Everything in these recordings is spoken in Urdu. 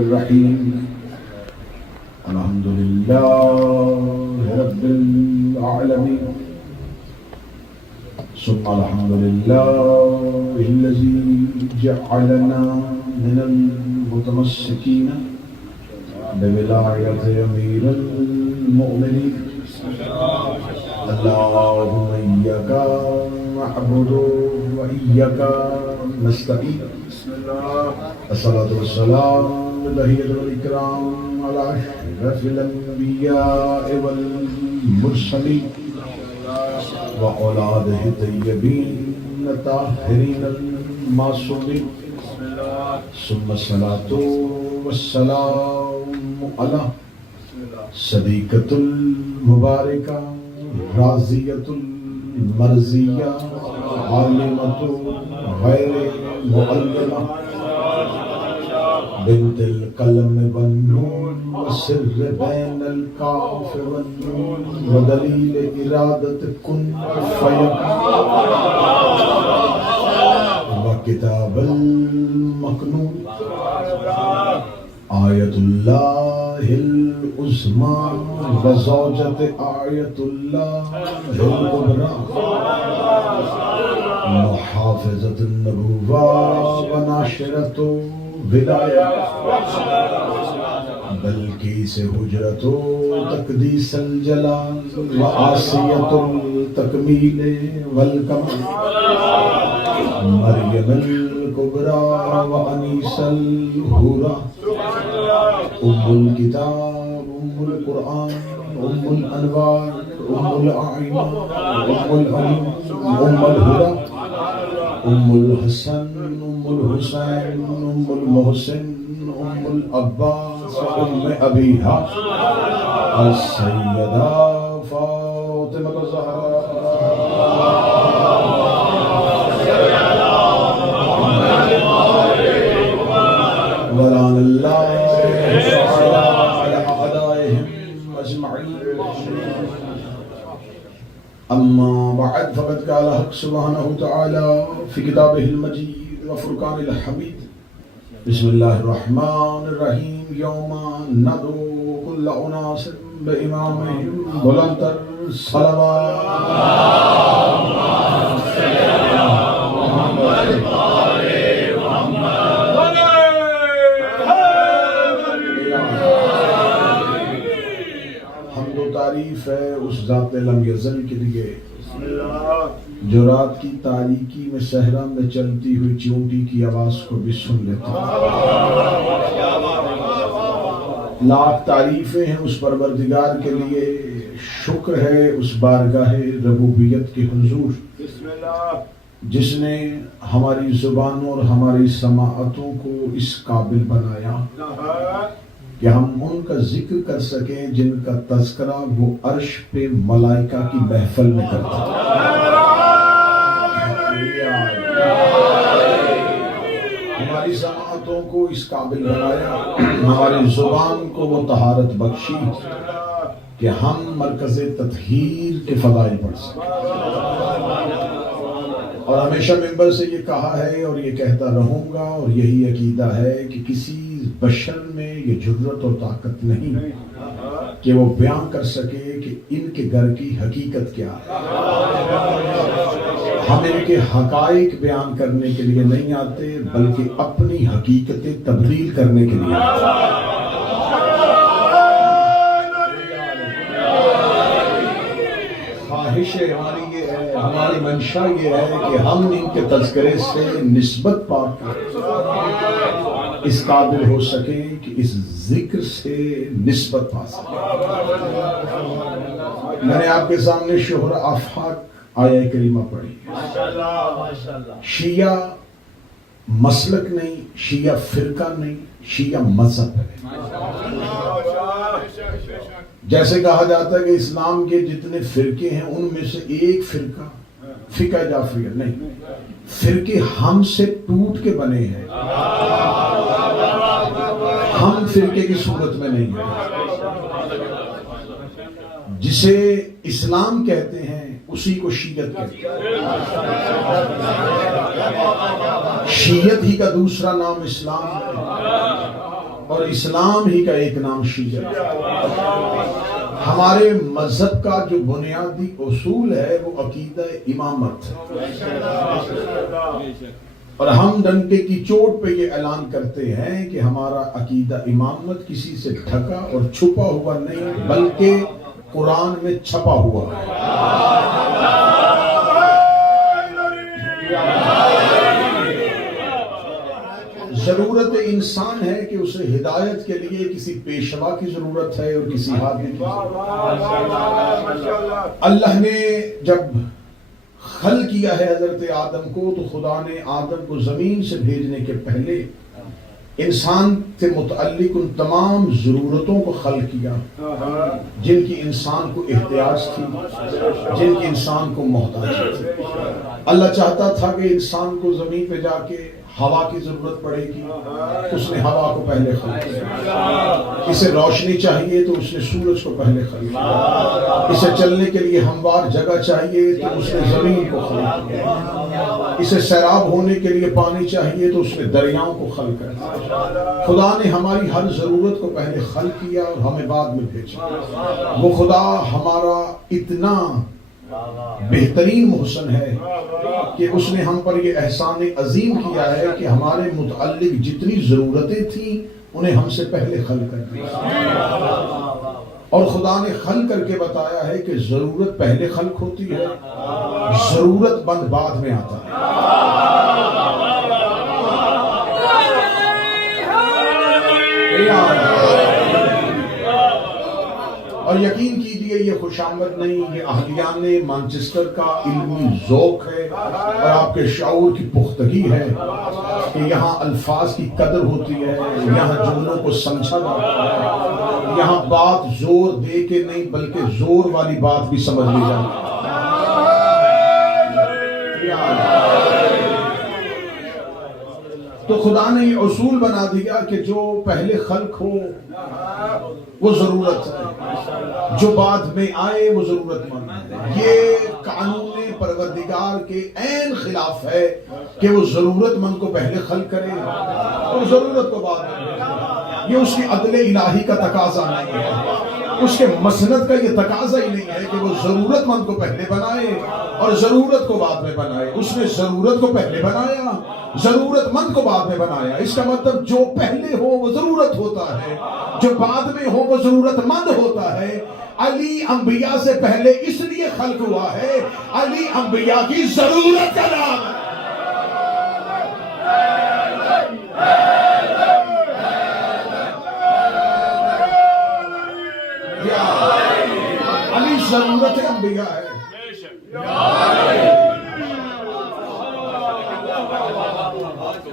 الرحيم الحمد لله رب العالمين ثم الحمد لله الذي جعلنا من المتمسكين بولاية أمير المؤمنين اللهم إياك نعبد وإياك نستعين الصلاة والسلام تحية والإكرام على أشرف الأنبياء والمرسلين وأولاده الطيبين الطاهرين المعصومين ثم الصلاة والسلام على صديقة المباركة راضية المرضية عالمة غير معلمة بنت القلم والنون والسر بين الكاف والنون ودليل إرادة كن فيكون وكتاب المكنون آية الله العظمى وزوجة آية الله الكبرى محافظة النبوة وناشرة ولایہ بلکیس حجرت تقدیس الجلال وآسیت التکمیل والکمال مریم الکبریٰ وانیس الحورا ام الکتاب ام القرآن ام الانوار ام العین ام العلم ام الہدا ام الحسن ام الحسین ام المحسن ام العباس ام ابیہا السیدہ فاطمہ الزہرا ولعن اللہ علی اعدائہم اجمعین اما بعد فقد قال حق سبحانہ تعالی فی کتابہ المجید وفرقان الحمید بسم اللہ الرحمن الرحیم یوم ندعو کل اناس بامامہم بلند تر صلوات حمد و تعریف ہے اس ذات لم یزل کے لیے جو رات کی تاریکی میں صحرا میں چلتی ہوئی چیونٹی کی آواز کو بھی سن لیتا ہے۔ لاکھ تعریفیں ہیں اس پروردگار کے لیے، شکر ہے اس بارگاہ ربوبیت کے حضور جس نے ہماری زبانوں اور ہماری سماعتوں کو اس قابل بنایا کہ ہم ان کا ذکر کر سکیں جن کا تذکرہ وہ عرش پہ ملائکہ کی محفل میں کرتا ہے۔ ہماری سماعتوں کو اس قابل بنایا، ہماری زبان کو وہ طہارت بخشی کہ ہم مرکز تطہیر کے فضائل پڑھ سکیں، اور ہمیشہ ممبر سے یہ کہا ہے اور یہ کہتا رہوں گا، اور یہی عقیدہ ہے کہ کسی بشر میں یہ جرت اور طاقت نہیں کہ وہ بیان کر سکے کہ ان کے گھر کی حقیقت کیا ہے۔ ہم ان کے حقائق بیان کرنے کے لیے نہیں آتے بلکہ اپنی حقیقتیں تبدیل کرنے کے لیے آتے ہیں۔ خواہش ہماری یہ ہے، ہماری منشا یہ ہے کہ ہم ان کے تذکرے سے نسبت پا کر اس قابل ہو سکیں کہ اس ذکر سے نسبت پا سکیں۔ میں نے آپ کے سامنے شہر آفاق آیہ کریمہ پڑھی۔ شیعہ مسلک نہیں، شیعہ فرقہ نہیں، شیعہ مذہب ہے۔ جیسے کہا جاتا ہے کہ اسلام کے جتنے فرقے ہیں ان میں سے ایک فرقہ فقہ جعفریہ نہیں، فرقے ہم سے ٹوٹ کے بنے ہیں، ہم فرقے کی صورت میں نہیں ہیں۔ جسے اسلام کہتے ہیں اسی کو شیعت کہتے ہیں۔ شیعت ہی کا دوسرا نام اسلام ہے۔ اور اسلام ہی کا ایک نام شیعہ۔ ہمارے مذہب کا جو بنیادی اصول ہے وہ عقیدہ امامت ہے، اور ہم ڈنڈے کی چوٹ پہ یہ اعلان کرتے ہیں کہ ہمارا عقیدہ امامت کسی سے ڈھکا اور چھپا ہوا نہیں، بلکہ قرآن میں چھپا ہوا ہے۔ ضرورت انسان ہے کہ اسے ہدایت کے لیے کسی پیشوا کی ضرورت ہے اور کسی ہادی کی ضرورت ہے۔ اللہ نے جب خلق کیا ہے حضرت آدم کو، تو خدا نے آدم کو زمین سے بھیجنے کے پہلے انسان سے متعلق ان تمام ضرورتوں کو خلق کیا جن کی انسان کو احتیاج تھی، جن کی انسان کو محتاجی تھی۔ اللہ چاہتا تھا کہ انسان کو زمین پہ جا کے ہوا کی ضرورت پڑے گی، اس نے ہوا کو پہلے خلق کیا۔ اسے روشنی چاہیے تو اس نے سورج کو پہلے خلق کیا۔ اسے چلنے کے لیے ہموار جگہ چاہیے تو اس نے زمین کو خلق کیا۔ اسے سیراب ہونے کے لیے پانی چاہیے تو اس نے دریاؤں کو خلق کیا۔ خدا نے ہماری ہر ضرورت کو پہلے خلق کیا اور ہمیں بعد میں بھیجا۔ وہ خدا ہمارا اتنا بہترین محسن ہے کہ اس نے ہم پر یہ احسان عظیم کیا ہے کہ ہمارے متعلق جتنی ضرورتیں تھیں انہیں ہم سے پہلے خلق کر دیا، اور خدا نے خلق کر کے بتایا ہے کہ ضرورت پہلے خلق ہوتی ہے، ضرورت مند بعد میں آتا ہے۔ اور یقین کیجئے یہ خوش آمد نہیں، یہ اہلیان مانچسٹر کا علمی ذوق ہے اور آپ کے شعور کی پختگی ہے کہ یہاں الفاظ کی قدر ہوتی ہے، یہاں جملوں کو سمجھا جاتا ہے، یہاں بات زور دے کے نہیں بلکہ زور والی بات بھی سمجھ لی جاتی ہے۔ تو خدا نے یہ اصول بنا دیا کہ جو پہلے خلق ہو وہ ضرورت ہے، جو بعد میں آئے وہ ضرورت مند ہے۔ یہ قانون پروردگار کے عین خلاف ہے کہ وہ ضرورت مند کو پہلے خلق کرے اور ضرورت کو بعد میں۔ یہ اس کی عدل الہی کا تقاضا نہیں ہے، اس کے مسند کا یہ تقاضا ہی نہیں ہے کہ وہ ضرورت مند کو پہلے بنائے اور ضرورت کو بعد میں بنائے۔ اس نے ضرورت کو پہلے بنایا، ضرورت مند کو بعد میں بنایا۔ اس کا مطلب جو پہلے ہو وہ ضرورت ہوتا ہے، جو بعد میں ہو وہ ضرورت مند ہوتا ہے۔ علی انبیاء سے پہلے اس لیے خلق ہوا ہے، علی انبیاء کی ضرورت کا نام ہے۔ علی ضرورت انبیاء ہے۔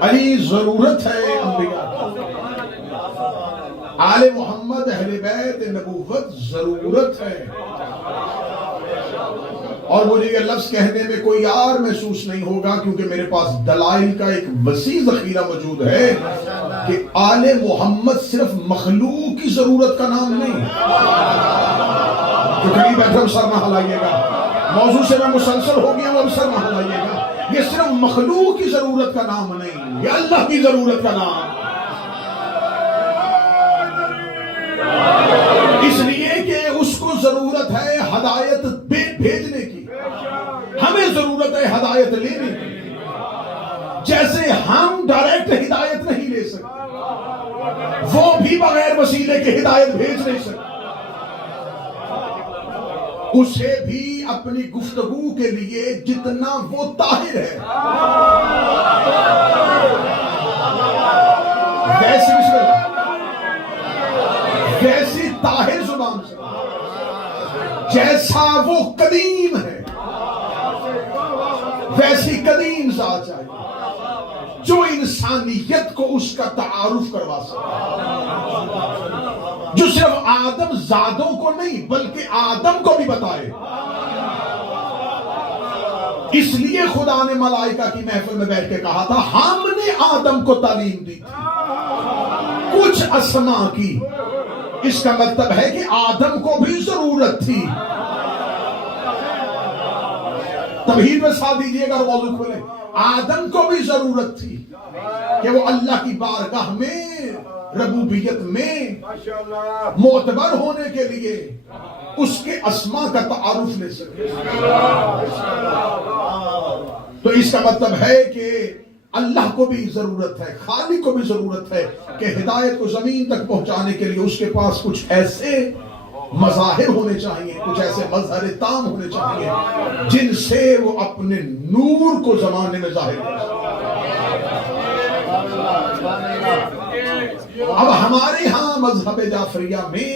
علی ضرورت ہے انبیاء۔ آل محمد اہل بیت نبوت ضرورت ہے، اور مجھے یہ لفظ کہنے میں کوئی یار محسوس نہیں ہوگا کیونکہ میرے پاس دلائل کا ایک وسیع ذخیرہ موجود ہے کہ آل محمد صرف مخلوق کی ضرورت کا نام نہیں۔ جو قریب بیٹھے سر نہ ہلائیے گا، موضوع سے میں مسلسل ہو گیا، وہ سر نہ ہلائیے گا۔ یہ صرف مخلوق کی ضرورت کا نام نہیں، یہ اللہ کی ضرورت کا نام۔ اس لیے کہ اس کو ضرورت ہے ہدایت بھیجنے کی، ہمیں ضرورت ہے ہدایت لینے کی۔ جیسے ہم ڈائریکٹ ہدایت نہیں لے سکتے، وہ بھی بغیر وسیلے کے ہدایت بھیج نہیں سکتے۔ اسے بھی اپنی گفتگو کے لیے جتنا وہ طاہر ہے ویسی طاہر زبان سے، جیسا وہ قدیم ہے ویسی قدیم ذات چاہیے جو انسانیت کو اس کا تعارف کروا سکے، جو صرف آدم زادوں کو نہیں بلکہ آدم کو بھی بتائے۔ اس لیے خدا نے ملائکہ کی محفل میں بیٹھ کے کہا تھا ہم نے آدم کو تعلیم دی تھی کچھ اسماء کی۔ اس کا مطلب ہے کہ آدم کو بھی ضرورت تھی۔ تمہید میں ساتھ دیجئے گا، موضوع کھولے۔ آدم کو بھی ضرورت تھی کہ وہ اللہ کی بارگاہ میں ربوبیت میں معتبر ہونے کے لیے اس کے اسماء کا تعارف لے سکے. تو اس کا مطلب ہے کہ اللہ کو بھی ضرورت ہے، خالق کو بھی ضرورت ہے کہ ہدایت کو زمین تک پہنچانے کے لیے اس کے پاس کچھ ایسے مظاہر ہونے چاہیے، کچھ ایسے مظہر تام ہونے چاہیے جن سے وہ اپنے نور کو زمانے میں ظاہر کر سکے. اب ہمارے ہاں مذہب جعفریہ میں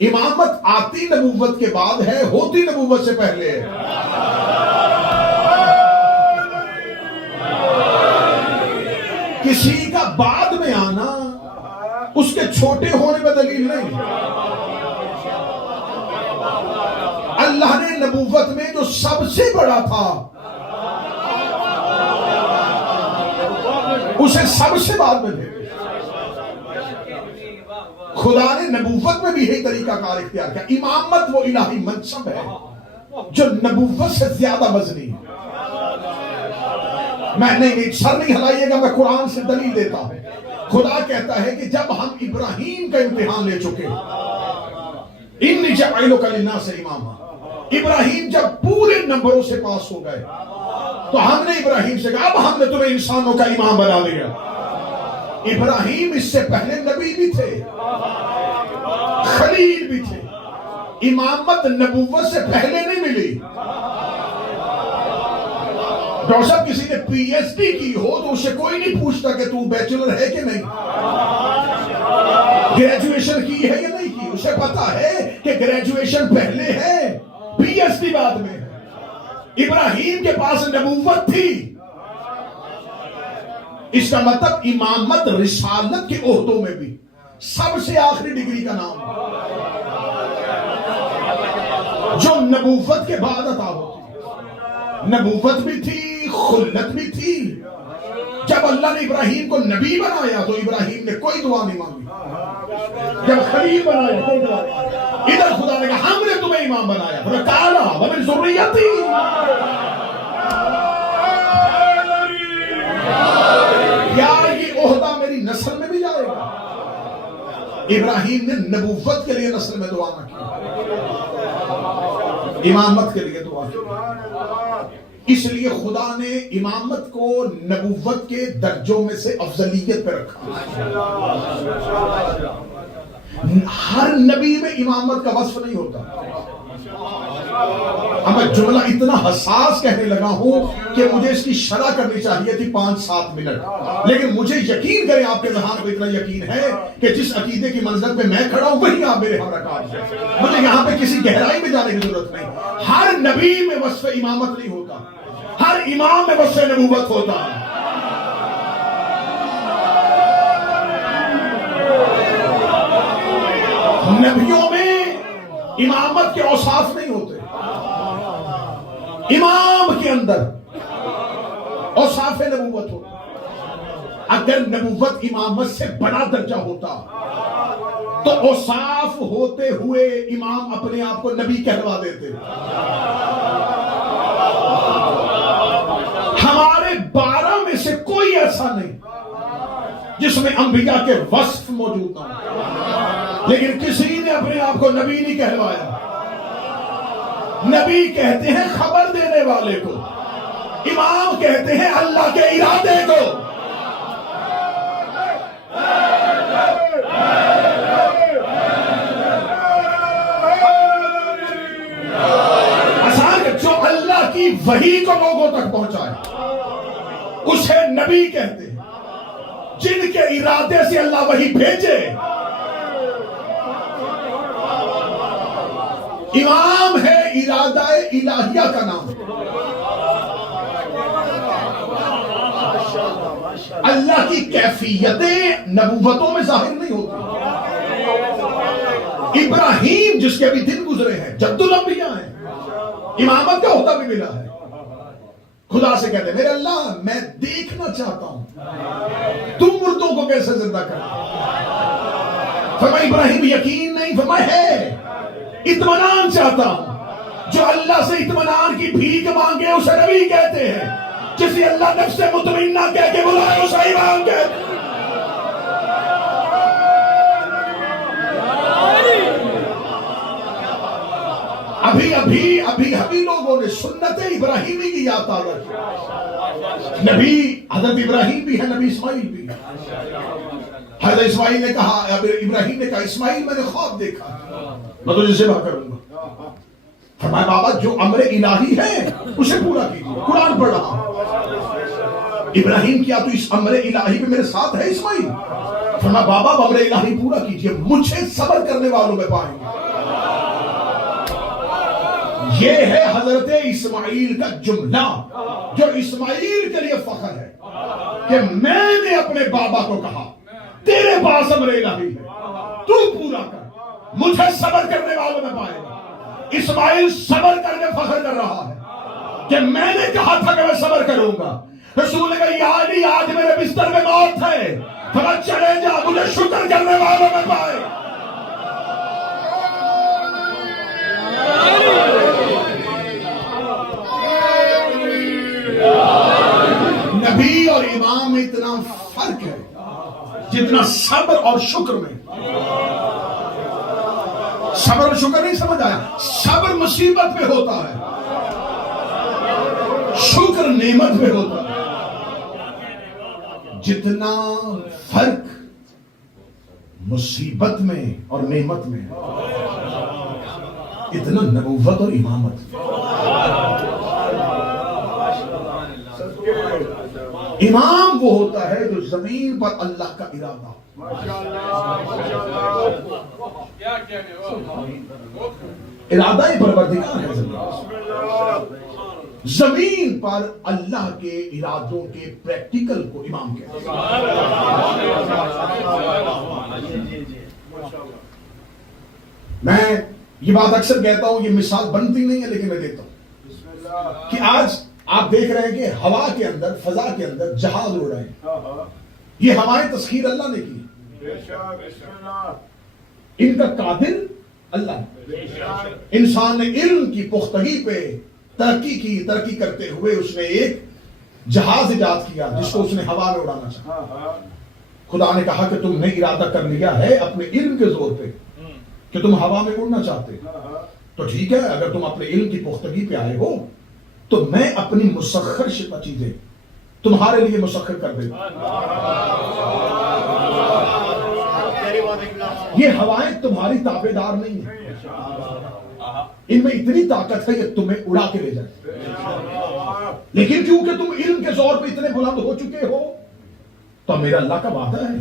امامت آتی نبوت کے بعد ہے، ہوتی نبوت سے پہلے ہے. کسی کا بعد میں آنا اس کے چھوٹے ہونے پر دلیل نہیں. اللہ نے نبوت میں جو سب سے بڑا تھا اسے سب سے بعد میں بھیجا. خدا نے نبوت میں بھی یہی طریقہ کار اختیار کیا. امامت وہ الہی منصب ہے جو نبوت سے زیادہ وزنی ہے. میں نہیں سر نہیں ہلائیے گا، میں قرآن سے دلیل دیتا ہوں. خدا کہتا ہے کہ جب ہم ابراہیم کا امتحان لے چکے، انی جعلک للناس اماما، ابراہیم جب پورے نمبروں سے پاس ہو گئے تو ہم نے ابراہیم سے کہا اب ہم نے تمہیں انسانوں کا امام بنا دیا. ابراہیم اس سے پہلے نبی بھی تھے، خلیل بھی تھے. امامت نبوت سے پہلے نہیں ملی. ڈاکٹر صاحب کسی نے پی ایچ ڈی کی ہو تو اسے کوئی نہیں پوچھتا کہ تو بیچلر ہے کہ نہیں، گریجویشن کی ہے یا نہیں کی. اسے پتا ہے کہ گریجویشن پہلے ہے، پی ایچ ڈی بعد میں. ابراہیم کے پاس نبوت تھی. اس کا مطلب امامت رسالت کے عہدوں میں بھی سب سے آخری ڈگری کا نام جو نبوت کے بعد عطا ہوتی. نبوت بھی تھی، خلت بھی تھی. جب اللہ نے ابراہیم کو نبی بنایا تو ابراہیم نے کوئی دعا نہیں مانگی. جب خلیل بنایا کوئی دعا نہیں. ادھر خدا نے کہا ہم نے تمہیں امام بنایا، کالا ومن ذریتی. کیا یہ عہدہ میری نسل میں بھی جائے گا؟ ابراہیم نے نبوت کے لیے نسل میں دعا نہ کی، امامت کے لیے دعا کی. اس لیے خدا نے امامت کو نبوت کے درجوں میں سے افضلیت پہ رکھا. ہر نبی میں امامت کا وصف نہیں ہوتا. اب میں جملہ اتنا حساس کہنے لگا ہوں کہ مجھے اس کی شرح کرنی چاہیے تھی 5-7 منٹ، لیکن مجھے یقین کریں، آپ کے ذہان کو اتنا یقین ہے کہ جس عقیدے کی منزل پہ میں کھڑا ہوں وہی آپ میرے ہمراہ کار ہیں. مجھے یہاں پہ کسی گہرائی میں جانے کی ضرورت نہیں. ہر نبی میں وصف امامت نہیں ہوتا، ہر امام میں وصف نبوت ہوتا ہے. نبیوں میں امامت کے اوصاف نہیں ہوتے، امام کے اندر اوصاف نبوت ہوتا. اگر نبوت امامت سے بڑا درجہ ہوتا تو اوصاف ہوتے ہوئے امام اپنے آپ کو نبی کہلوا دیتے. ہمارے 12 میں سے کوئی ایسا نہیں جس میں انبیاء کے وصف موجود نہ ہو، لیکن کسی نے اپنے آپ کو نبی نہیں کہلوایا. نبی کہتے ہیں خبر دینے والے کو، امام کہتے ہیں اللہ کے ارادے کو. جو اللہ کی وحی کو لوگوں تک پہنچائے اسے نبی کہتے ہیں. جن کے ارادے سے اللہ وحی بھیجے. امام ہے ارادہ الہیہ کا نام. اللہ کی کیفیتیں نبوتوں میں ظاہر نہیں ہوتی. ابراہیم جس کے بھی دن گزرے ہیں جد الانبیاء ہیں، امامت کا عہدہ بھی ملا ہے. خدا سے کہتے ہیں میرے اللہ میں دیکھنا چاہتا ہوں تم مردوں کو کیسے زندہ کرتے. فرمایا ابراہیم یقین نہیں، فرمایا ہے اطمینان چاہتا ہوں. جو اللہ سے اطمینان کی بھیک مانگے اسے نبی کہتے ہیں. جسے اللہ نفس مطمئنہ کہہ کے بلائے اسے امام کہتے ہیں. ابھی لوگوں نے سنت ابراہیمی کی یاد تازہ کی. نبی حضرت ابراہیم بھی ہے، نبی اسماعیل بھی ہے. حضرت اسماعیل نے کہا، ابراہیم نے کہا اسماعیل میں نے خواب دیکھا، میں تجھے ذبح کروں گا. فرمایا بابا جو امر الہی ہے اسے پورا کیجیے، قرآن پڑھ رہا ہوں. ابراہیم کیا تو اس امر الہی پہ میرے ساتھ ہے اسماعیل؟ فرمایا بابا امر الہی پورا کیجیے، مجھے صبر کرنے والوں میں پائیں گے. یہ ہے حضرت اسماعیل کا جملہ جو اسماعیل کے لیے فخر ہے کہ میں نے اپنے بابا کو کہا تیرے پاس امر الہی ہے، تو پورا کر، مجھے صبر کرنے والوں میں پائے گا. اسماعیل صبر کر کے فخر کر رہا ہے کہ میں نے کہا تھا کہ میں صبر کروں گا. رسول نے کہا یا علی آج میرے بستر میں موت ہے، تھوڑا چلے جا، مجھے شکر کرنے والوں میں پائے. نبی اور امام میں اتنا فرق ہے جتنا صبر اور شکر میں. صبر اور شکر نہیں سمجھ آیا؟ صبر مصیبت پہ ہوتا ہے، شکر نعمت پہ ہوتا ہے. جتنا فرق مصیبت میں اور نعمت میں اتنا نبوت اور امامت. امام وہ ہوتا ہے جو زمین پر اللہ کا ارادہ، ارادہ پروردگار ہے. زمین پر اللہ کے ارادوں کے پریکٹیکل کو امام کہتے ہیں. میں یہ بات اکثر کہتا ہوں، یہ مثال بنتی نہیں ہے لیکن میں دیتا ہوں کہ آج آپ دیکھ رہے ہیں کہ ہوا کے اندر، فضا کے اندر جہاز اڑ رہے ہیں. یہ ہوائیں تسخیر اللہ نے کی، ان کا قادر اللہ نے. انسان نے علم کی پختگی پہ ترقی کرتے ہوئے اس نے ایک جہاز ایجاد کیا جس کو اس نے ہوا میں اڑانا چاہا. خدا نے کہا کہ تم نے ارادہ کر لیا ہے اپنے علم کے زور پہ کہ تم ہوا میں اڑنا چاہتے، تو ٹھیک ہے، اگر تم اپنے علم کی پختگی پہ آئے ہو تو میں اپنی مسخر شدہ چیزیں تمہارے لیے مسخر کر دے گا. یہ ہوائیں تمہاری تابع دار نہیں ہیں، ان میں اتنی طاقت ہے کہ تمہیں اڑا کے لے جائے. لیکن کیونکہ تم علم کے زور پہ اتنے بلند ہو چکے ہو تو میرا اللہ کا وعدہ ہے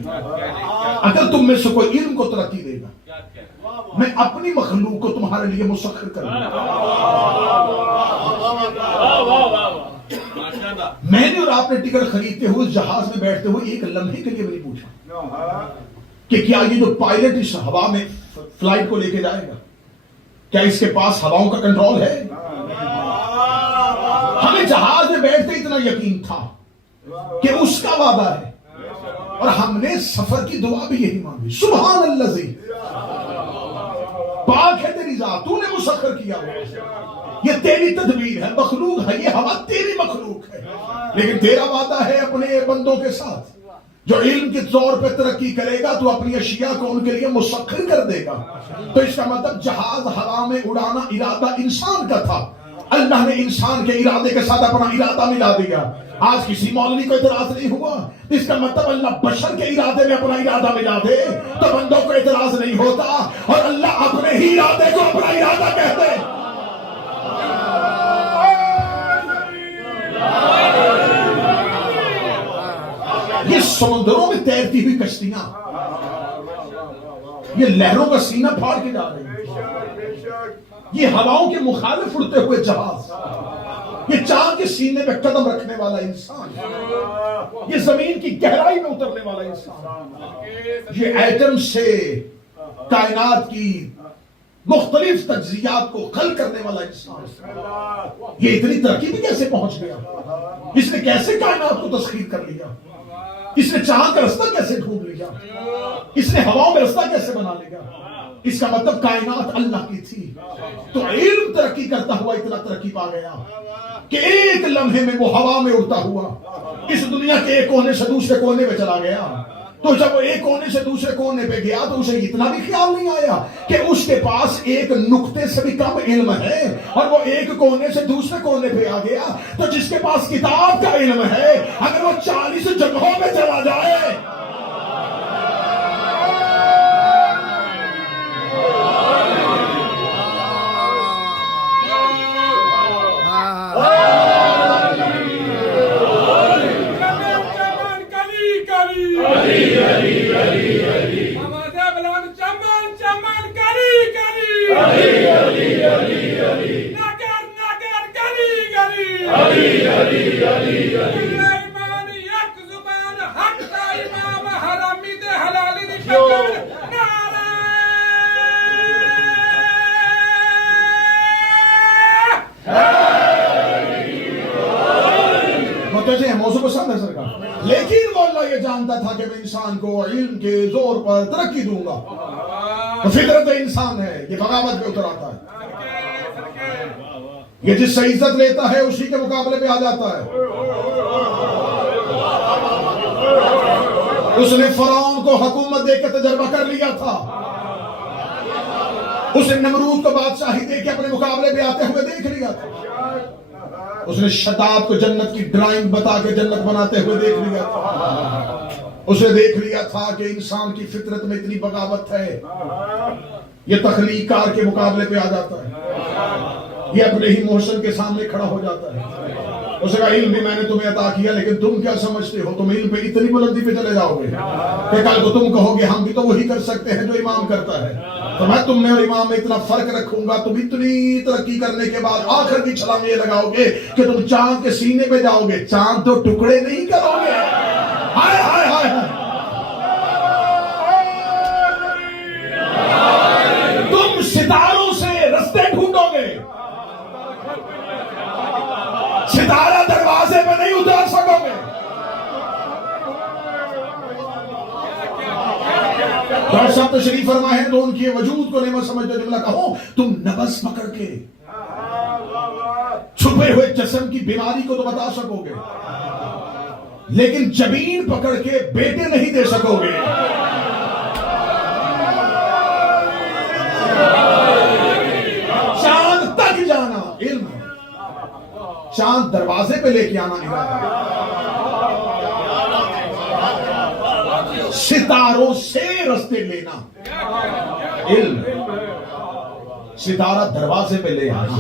اگر تم میں سے کوئی علم کو ترقی دے گا میں اپنی مخلوق کو تمہارے لیے مسخر کروں گا. میں نے اور آپ نے ٹکٹ خریدتے ہوئے جہاز میں بیٹھتے ہوئے ایک لمحے کے لیے بھی نہیں پوچھا کہ کیا یہ جو پائلٹ اس ہوا میں فلائٹ کو لے کے جائے گا کیا اس کے پاس ہواؤں کا کنٹرول ہے. ہمیں جہاز میں بیٹھتے اتنا یقین تھا کہ اس کا وعدہ ہے اور ہم نے سفر کی دعا بھی یہی مانگی، سبحان اللہ، پاک ہے تیری ذات، تو نے مسخر کیا ہوا، یہ تیری تدبیر ہے، مخلوق ہے، یہ ہوا تیری مخلوق ہے. لیکن تیرا وعدہ ہے اپنے بندوں کے ساتھ جو علم کے طور پہ ترقی کرے گا تو اپنی اشیاء کو ان کے لیے مسخر کر دے گا. تو اس کا مطلب جہاز ہوا میں اڑانا ارادہ انسان کا تھا، اللہ نے انسان کے ارادے کے ساتھ اپنا ارادہ ملا دیا. آج کسی مولوی کو اعتراض نہیں ہوا، اس کا مطلب اللہ بشر کے ارادے میں اپنا ارادہ ملا دے تو بندوں کو اعتراض نہیں ہوتا اور اللہ اپنے ہی ارادے کو اپنا ارادہ کہتے. یہ سمندروں میں تیرتی ہوئی کشتیاں، یہ لہروں کا سینہ پھاڑ کے جا رہی ہیں، یہ ہواؤں کے مخالف اڑتے ہوئے جہاز، یہ چاند کے سینے پہ قدم رکھنے والا انسان، یہ زمین کی گہرائی میں اترنے والا انسان، یہ ایٹم سے کائنات کی مختلف تجزیات کو خلق کرنے والا انسان، یہ اتنی ترقی بھی کیسے پہنچ گیا؟ اس نے کیسے کائنات کو تسخیر کر لیا؟ اس نے چاند کا رستہ کیسے ڈھونڈ لیا؟ اس نے ہواؤں میں رستہ کیسے بنا لیا؟ اس کا مطلب کائنات اللہ کی تھی. تو علم ترقی کرتا ہوا اتنا ترقی پا گیا کہ ایک لمحے میں وہ ہوا میں اڑتا ہوا اس دنیا کے ایک کونے سے دوسرے کونے میں چلا گیا. تو جب وہ ایک کونے سے دوسرے کونے پہ گیا تو اسے اتنا بھی خیال نہیں آیا کہ اس کے پاس ایک نقطے سے بھی کم علم ہے اور وہ ایک کونے سے دوسرے کونے پہ آ گیا. تو جس کے پاس کتاب کا علم ہے اگر وہ 40 جگہوں پہ چلا جائے موضوع پسند ہے سرکار. لیکن وہ اللہ یہ جانتا تھا کہ میں انسان کو علم کے زور پر ترقی دوں گا. تو فطرت انسان ہے یہ بغاوت پہ اتر آتا ہے. یہ جس سے عزت لیتا ہے اسی کے مقابلے پہ آ جاتا ہے. اس نے فرعون کو حکومت دے کے تجربہ کر لیا تھا. اس نے نمرود کو بادشاہی دے کے اپنے مقابلے پہ آتے ہوئے دیکھ لیا تھا. اس نے شداد کو جنت کی ڈرائنگ بتا کے جنت بناتے ہوئے دیکھ لیا تھا. اسے دیکھ لیا تھا کہ انسان کی فطرت میں اتنی بغاوت ہے یہ تخلیق کار کے مقابلے پہ آ جاتا ہے. یہ اپنے ہی محسن کے سامنے کھڑا ہو جاتا ہے. اس کا علم بھی میں نے تمہیں عطا کیا لیکن تم کیا سمجھتے ہو تم علم پہ اتنی بلندی پہ چلے جاؤ گے کہ کل کو تم کہو گے ہم بھی تو وہی کر سکتے ہیں جو امام کرتا ہے. تو میں تم میں اور امام میں اتنا فرق رکھوں گا. تم اتنی ترقی کرنے کے بعد آخر کی چھلانگ یہ لگاؤ گے کہ تم چاند کے سینے پہ جاؤ گے. چاند تو ٹکڑے نہیں کرو گے. ہائے ہائے ہائے تم ستاروں سے رستے ڈھونڈو گے. ستارہ دروازے پہ نہیں اتار سکو گے. ڈاکٹر صاحب تشریف فرما ہے تو ان کے وجود کو نعمت سمجھتے جملہ کہو. تم نبض پکڑ کے چھپے ہوئے جسم کی بیماری کو تو بتا سکو گے لیکن جبین پکڑ کے بیٹے نہیں دے سکو گے. چاند تک جانا علم ہے. چاند دروازے پہ لے کے آنا ارادہ ہے. ستاروں سے رستے لینا علم. ستارہ دروازے پہ لے آنا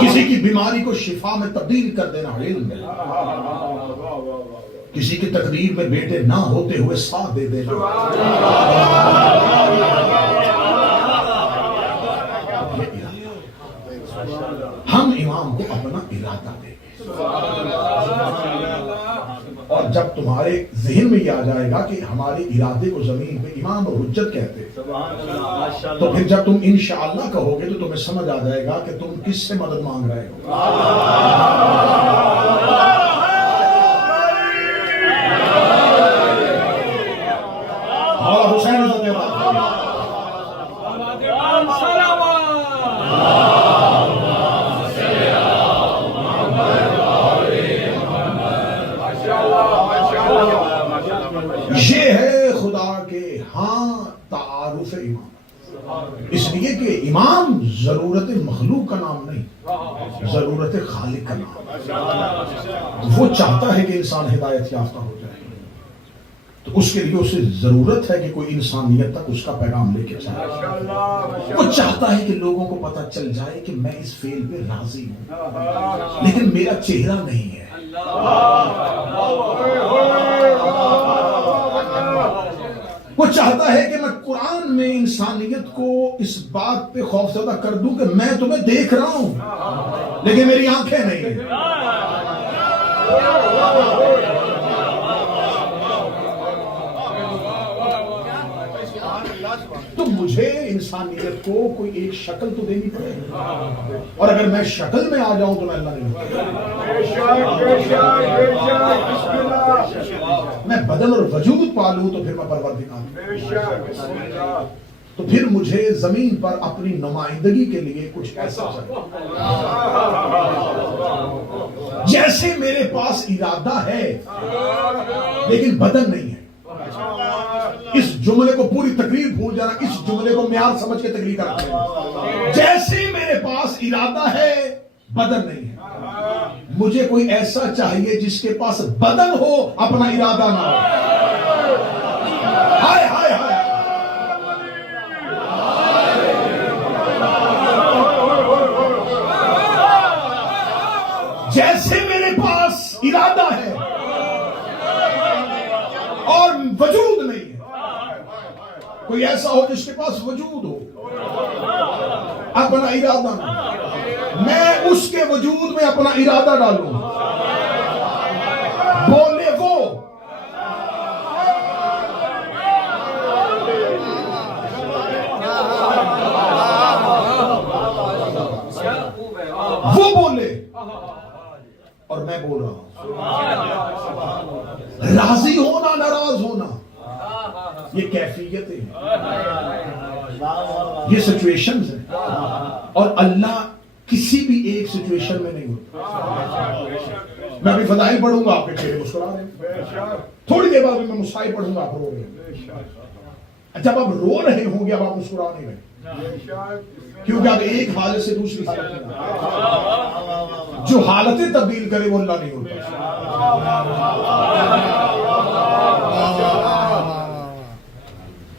کسی کی بیماری کو شفا میں تبدیل کر دینا علم ہے. کسی کی تقدیر میں بیٹے نہ ہوتے ہوئے ساتھ دے دینا. ہم امام کو اپنا ارادہ دیں گے اور جب تمہارے ذہن میں یہ آ جائے گا کہ ہمارے ارادے کو زمین پہ امام اور حجت کہتے ہیں تو پھر جب تم انشاءاللہ کہو گے تو تمہیں سمجھ آ جائے گا کہ تم کس سے مدد مانگ رہے ہو. حسین یہ ہے خدا کے ہاں تعارف امام. اس لیے کہ امام ضرورت مخلوق کا نام نہیں ضرورت خالق کا نام. وہ چاہتا ہے کہ انسان ہدایت یافتہ ہو جائے تو اس کے لیے اسے ضرورت ہے کہ کوئی انسانیت تک اس کا پیغام لے کے جائے. وہ چاہتا ہے کہ لوگوں کو پتہ چل جائے کہ میں اس فعل پہ راضی ہوں لیکن میرا چہرہ نہیں ہے. وہ چاہتا ہے کہ میں قرآن میں انسانیت کو اس بات پہ خوف زدہ کر دوں کہ میں تمہیں دیکھ رہا ہوں لیکن میری آنکھیں نہیں ہیں. تو مجھے انسانیت کو کوئی ایک شکل تو دینی پڑے گی اور اگر میں شکل میں آ جاؤں تو میں اللہ نہیں میں بدن اور وجود پالوں تو پھر میں پروردگار. تو پھر مجھے زمین پر اپنی نمائندگی کے لیے کچھ ایسا چاہیے جیسے میرے پاس ارادہ ہے لیکن بدن نہیں ہے. اس جملے کو پوری تقریر بھول جانا, اس جملے کو معیار سمجھ کے تقریر کرنا. جیسے میرے پاس ارادہ ہے بدن نہیں ہے, مجھے کوئی ایسا چاہیے جس کے پاس بدن ہو اپنا ارادہ نہ ہو. ہائے ہائے ہائے, جیسے میرے پاس ارادہ ہے اور وجود نہیں ہے, کوئی ایسا ہو جس کے پاس وجود ہو اپنا ارادہ نہیں, میں اس کے وجود میں اپنا ارادہ ڈالوں. بولے وہ بولے اور میں بول رہا ہوں. راضی ہونا ناراض ہونا یہ کیفیتیں ہیں, یہ سچویشنز ہیں, اور اللہ کسی بھی ایک سچویشن میں نہیں ہوتا. میں ابھی فضائل پڑھوں گا, آپ کے چہرے مسکرا رہے ہیں, تھوڑی دیر بعد میں مسائل پڑھوں گا, آپ رو رہے ہیں. جب آپ رو رہے ہوں گے اب آپ مسکرا نہیں رہے, کیونکہ آپ ایک حالت سے دوسری حالت میں, جو حالتیں تبدیل کرے وہ اللہ نہیں ہوتا.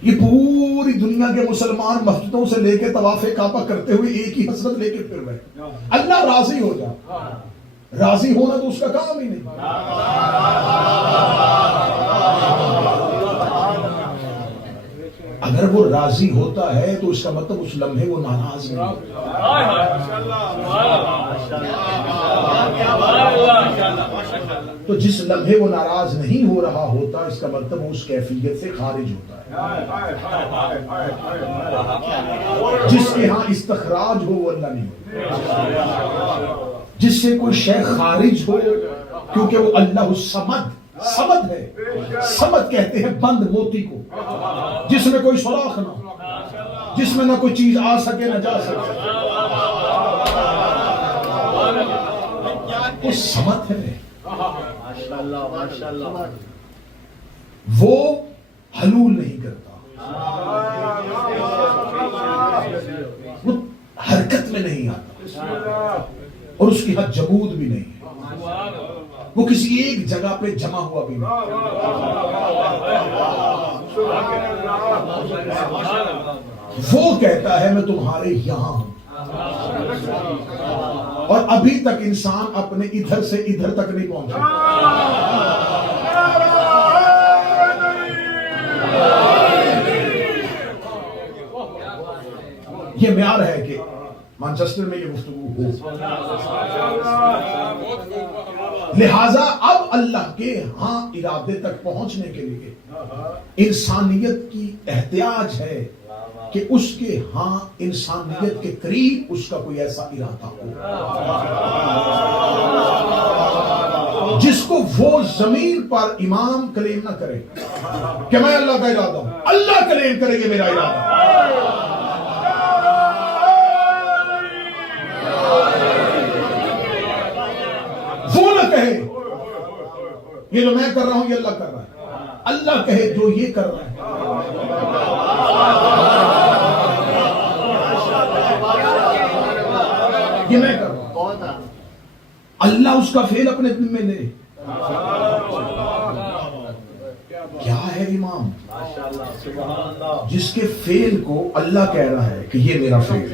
یہ پوری دنیا کے مسلمان مسجدوں سے لے کے طواف کعبہ کرتے ہوئے ایک ہی حسرت لے کے پھر رہے, اللہ راضی ہو جا. راضی ہونا تو اس کا کام ہی نہیں. اگر وہ راضی ہوتا ہے تو اس کا مطلب اس لمحے وہ ناراض نہیں. تو جس لمحے وہ ناراض نہیں ہو رہا ہوتا اس کا مطلب وہ اس کیفیت سے خارج ہوتا ہے. جس کے ہاں استخراج ہو وہ اللہ نہیں ہوتا. جس سے کوئی شے خارج ہو کیونکہ وہ اللہ الصمد صمد ہے. صمد کہتے ہیں بند موتی کو, جس میں کوئی سوراخ نہ ہو, جس میں نہ کوئی چیز آ سکے نہ جا سکے. وہ صمد ہے, وہ حلول نہیں کرتا, وہ حرکت میں نہیں آتا, اور اس کی حد جمود بھی نہیں ہے, وہ کسی ایک جگہ پہ جمع ہوا بھی نہیں. وہ کہتا ہے میں تمہارے یہاں ہوں, اور ابھی تک انسان اپنے ادھر سے ادھر تک نہیں پہنچا. یہ معیار ہے کہ مانچسٹر میں یہ گفتگو ہو. لہذا اب اللہ کے ہاں ارادے تک پہنچنے کے لیے انسانیت کی احتیاج ہے کہ اس کے ہاں انسانیت کے قریب اس کا کوئی ایسا ارادہ ہو جس کو وہ زمین پر امام کلیم نہ کرے کہ میں اللہ کا ارادہ ہوں, اللہ کلیم کرے یہ میرا ارادہ. وہ نہ کہے یہ جو میں کر رہا ہوں یہ اللہ کر رہا ہے, اللہ کہے جو یہ کر رہا ہے یہ میں کر رہا ہوں. اللہ اس کا فعل اپنے دل میں لے. کیا ہے امام جس کے فعل کو اللہ کہہ رہا ہے کہ یہ میرا فعل.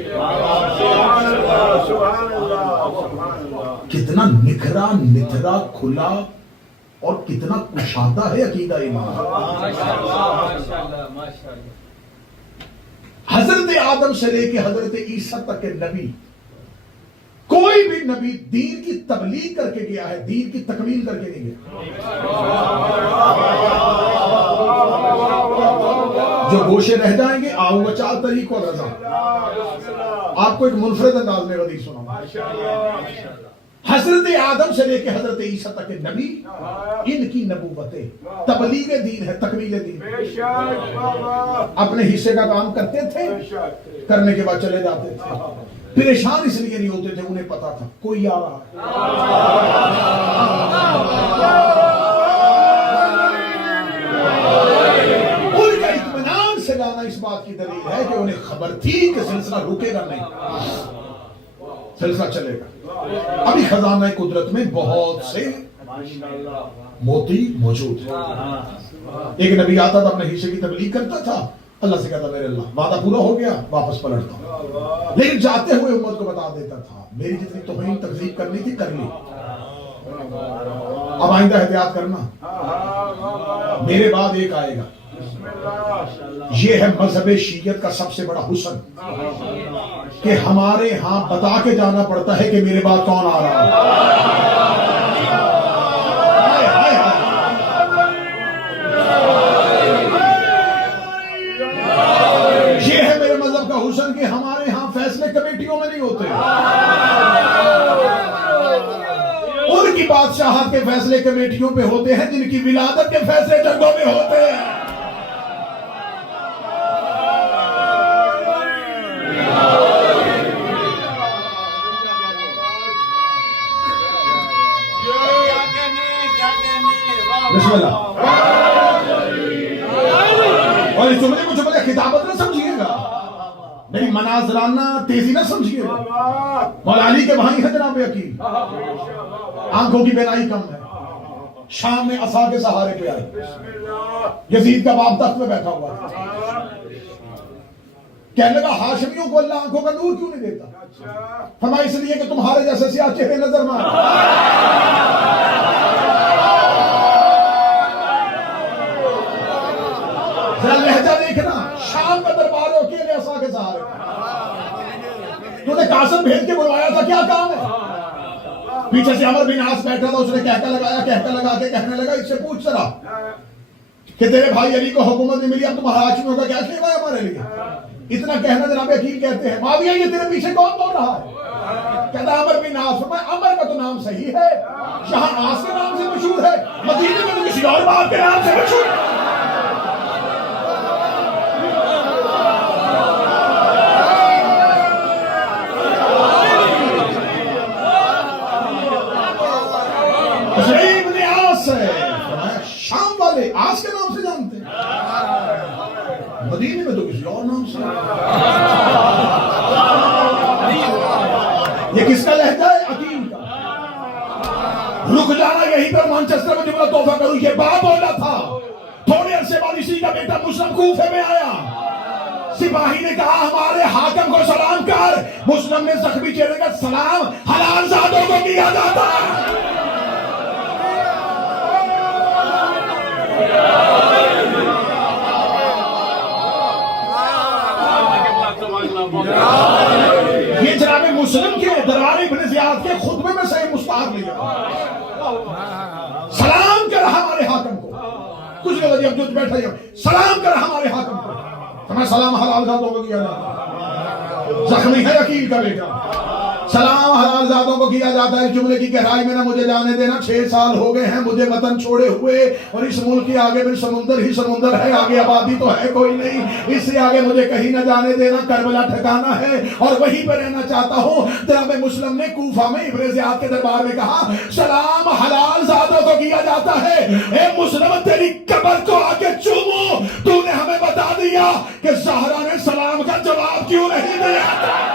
کتنا نکھرا نتھرا کھلا اور کتنا کشادہ ہے عقیدہ امام. حضرت آدم سے لے کے حضرت عیسیٰ تک کے نبی, کوئی بھی نبی دین کی تبلیغ کر کے گیا ہے, دین کی تکمیل کر کے نہیں گیا. جو گوشے رہ جائیں گے آؤ بچا طریق و رضا. آپ کو ایک منفرد انداز میں حدیث سناؤں. حضرت آدم سے لے کے حضرت عیسیٰ تک کے نبی، ان کی نبوتیں تبلیغ دین ہے، تکمیل دین، اپنے حصے کا کام کرتے تھے، کرنے کے بعد چلے جاتے تھے، پریشان اس لیے نہیں ہوتے تھے، انہیں پتا تھا کوئی آ رہا ہے۔ ان کا اطمینان سے لانا اس بات کی دلیل ہے کہ انہیں خبر تھی کہ سلسلہ رکے گا نہیں، سلسلہ چلے گا۔ ابھی خزانہ قدرت میں بہت سے موتی موجود ہیں۔ ایک نبی آتا تھا، اپنے حصے کی تبلیغ کرتا تھا، اللہ سے کہتا میرے اللہ وعدہ پورا ہو گیا، واپس پلٹتا ہوں، لیکن جاتے ہوئے امت کو بتا دیتا تھا میری جتنی توہین تکذیب کرنی تھی کر لی، اب آئندہ احتیاط کرنا، میرے بعد ایک آئے گا۔ یہ ہے مذہب شیعیت کا سب سے بڑا حسن کہ ہمارے ہاں بتا کے جانا پڑتا ہے کہ میرے بعد کون آ رہا ہے۔ یہ ہے میرے مذہب کا حسن کہ ہمارے ہاں فیصلے کمیٹیوں میں نہیں ہوتے، ان کی بادشاہت کے فیصلے کمیٹیوں پہ ہوتے ہیں، جن کی ولادت کے فیصلے جنگوں میں ہوتے ہیں۔ بسم اللہ۔ اور اس جملے کو جملے خطابت نہ سمجھیے گا، میری مناظرانہ تیزی نہ سمجھیے گا۔ مولا علی کے بھائی ہیں جناب یقین، آنکھوں کی بینائی کم ہے، شام میں عصا کے سہارے پہ آئے، یزید کا باپ تخت میں بیٹھا ہوا ہے، کہنے لگا ہاشمیوں کو اللہ آنکھوں کا نور کیوں نہیں دیتا؟ فرمایا اس لیے کہ تمہارے جیسے سیاہ چہرے نظر نہ آئے۔ ذرا لہجہ دیکھنا، شام کا دربار ہے، اکیلے عصا کے سہارے، تو نے قاسم بھیج کے بلوایا تھا، کیا کام ہے؟ پیچھے سے عمر بن عاص بیٹھا تھا، اس نے کہتا لگا کے کہنے لگا اس سے پوچھ ذرا کہ تیرے بھائی علی کو حکومت نہیں ملی، اب تمہارا ہاشمیوں کا کیا خیال ہے ہمارے لیے؟ اتنا کہنا جناب یقین کہتے ہیں معاویہ یہ تیرے پیچھے کون بول رہا ہے؟ کہتا عمر بن عاص، فرمایا عمر کا تو نام صحیح ہے، یہاں عاص کے نام سے مشہور ہے، مدینے میں تو کسی اور باپ کے نام سے مشہور ہے۔ شام والے آس کے نام سے جانتے ہیں، مدینے میں تو کسی اور نام سے۔ یہ کس کا لہجہ ہے؟ عقیم کا۔ رک جانا یہیں پر مانچسٹر میں جملہ تحفہ کروں، یہ باپ بولا تھا، تھوڑے عرصے بعد اسی کا بیٹا مسلم کوفے میں آیا، سپاہی نے کہا ہمارے حاکم کو سلام کر، مسلم نے زخمی چہرے کا سلام حلال زادوں کو کیا جاتا ہے۔ یہ جناب مسلم کے دربار ابن زیاد کے خطبے میں صحیح مستعار لیا، سلام کر ہمارے حاکم کو، کچھ غلطی اب جو بیٹھا ہے، سلام کر ہمارے حاکم کو، ہمیں سلام حلال زادوں کو کیا جاتا، زخمی ہے عقیل کا بیٹا، سلام حلال زادوں کو کیا جاتا ہے۔ اس جملے کی گہرائی میں نہ مجھے جانے دینا، 6 سال ہو گئے ہیں مجھے وطن چھوڑے ہوئے، اور اس ملک کے آگے میں سمندر ہی سمندر ہے، آگے آبادی تو ہے کوئی نہیں، اس سے آگے مجھے کہیں نہ جانے دینا، کربلا ٹھکانا ہے اور وہیں پہ رہنا چاہتا ہوں۔ جناب مسلم نے کوفہ میں ابن زیاد کے دربار میں کہا سلام حلال زادوں کو کیا جاتا ہے، اے مسلم تیری قبر کو آ کے چومو، تو نے ہمیں بتا دیا کہ زہرا نے سلام کا جواب کیوں نہیں دیا۔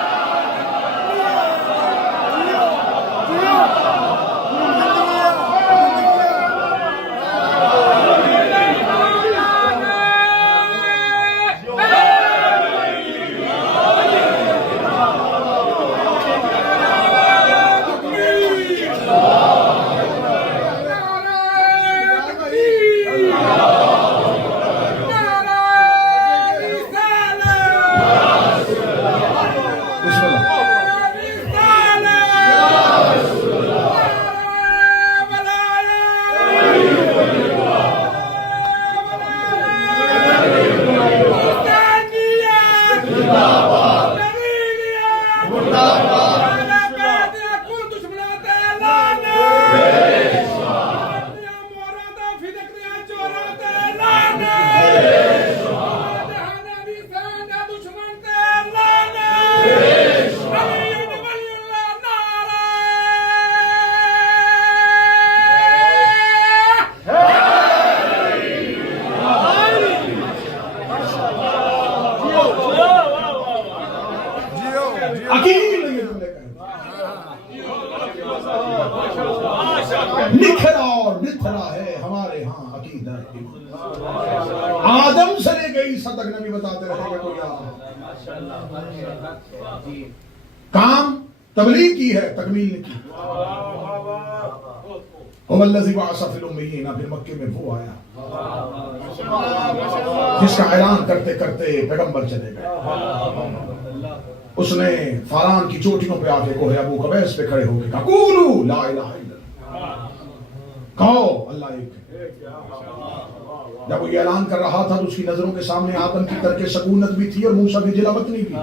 بتھرا ہے ہمارے ہاں عقیدہ آدم سے لے کے عیسیٰ تک نبی بتاتے رہے کہ کوئی کام تبلیغ کی ہے، تکمیل نے کی. هو الذی بعث فی الامیین، پھر مکے میں وہ آیا جس کا اعلان کرتے کرتے پیغمبر چلے گئے. اس نے فاران کی چوٹیوں پہ آ کے کوہ ابو قبیس پہ کھڑے ہو کے کہا قولوا لا الہ الا اللہ، کہو اللہ ایک ہے. جب وہ یہ اعلان کر رہا تھا تو اس کی نظروں کے سامنے آدم کی ترک سکونت بھی تھی اور موسیٰ کی جلاوطنی بھی.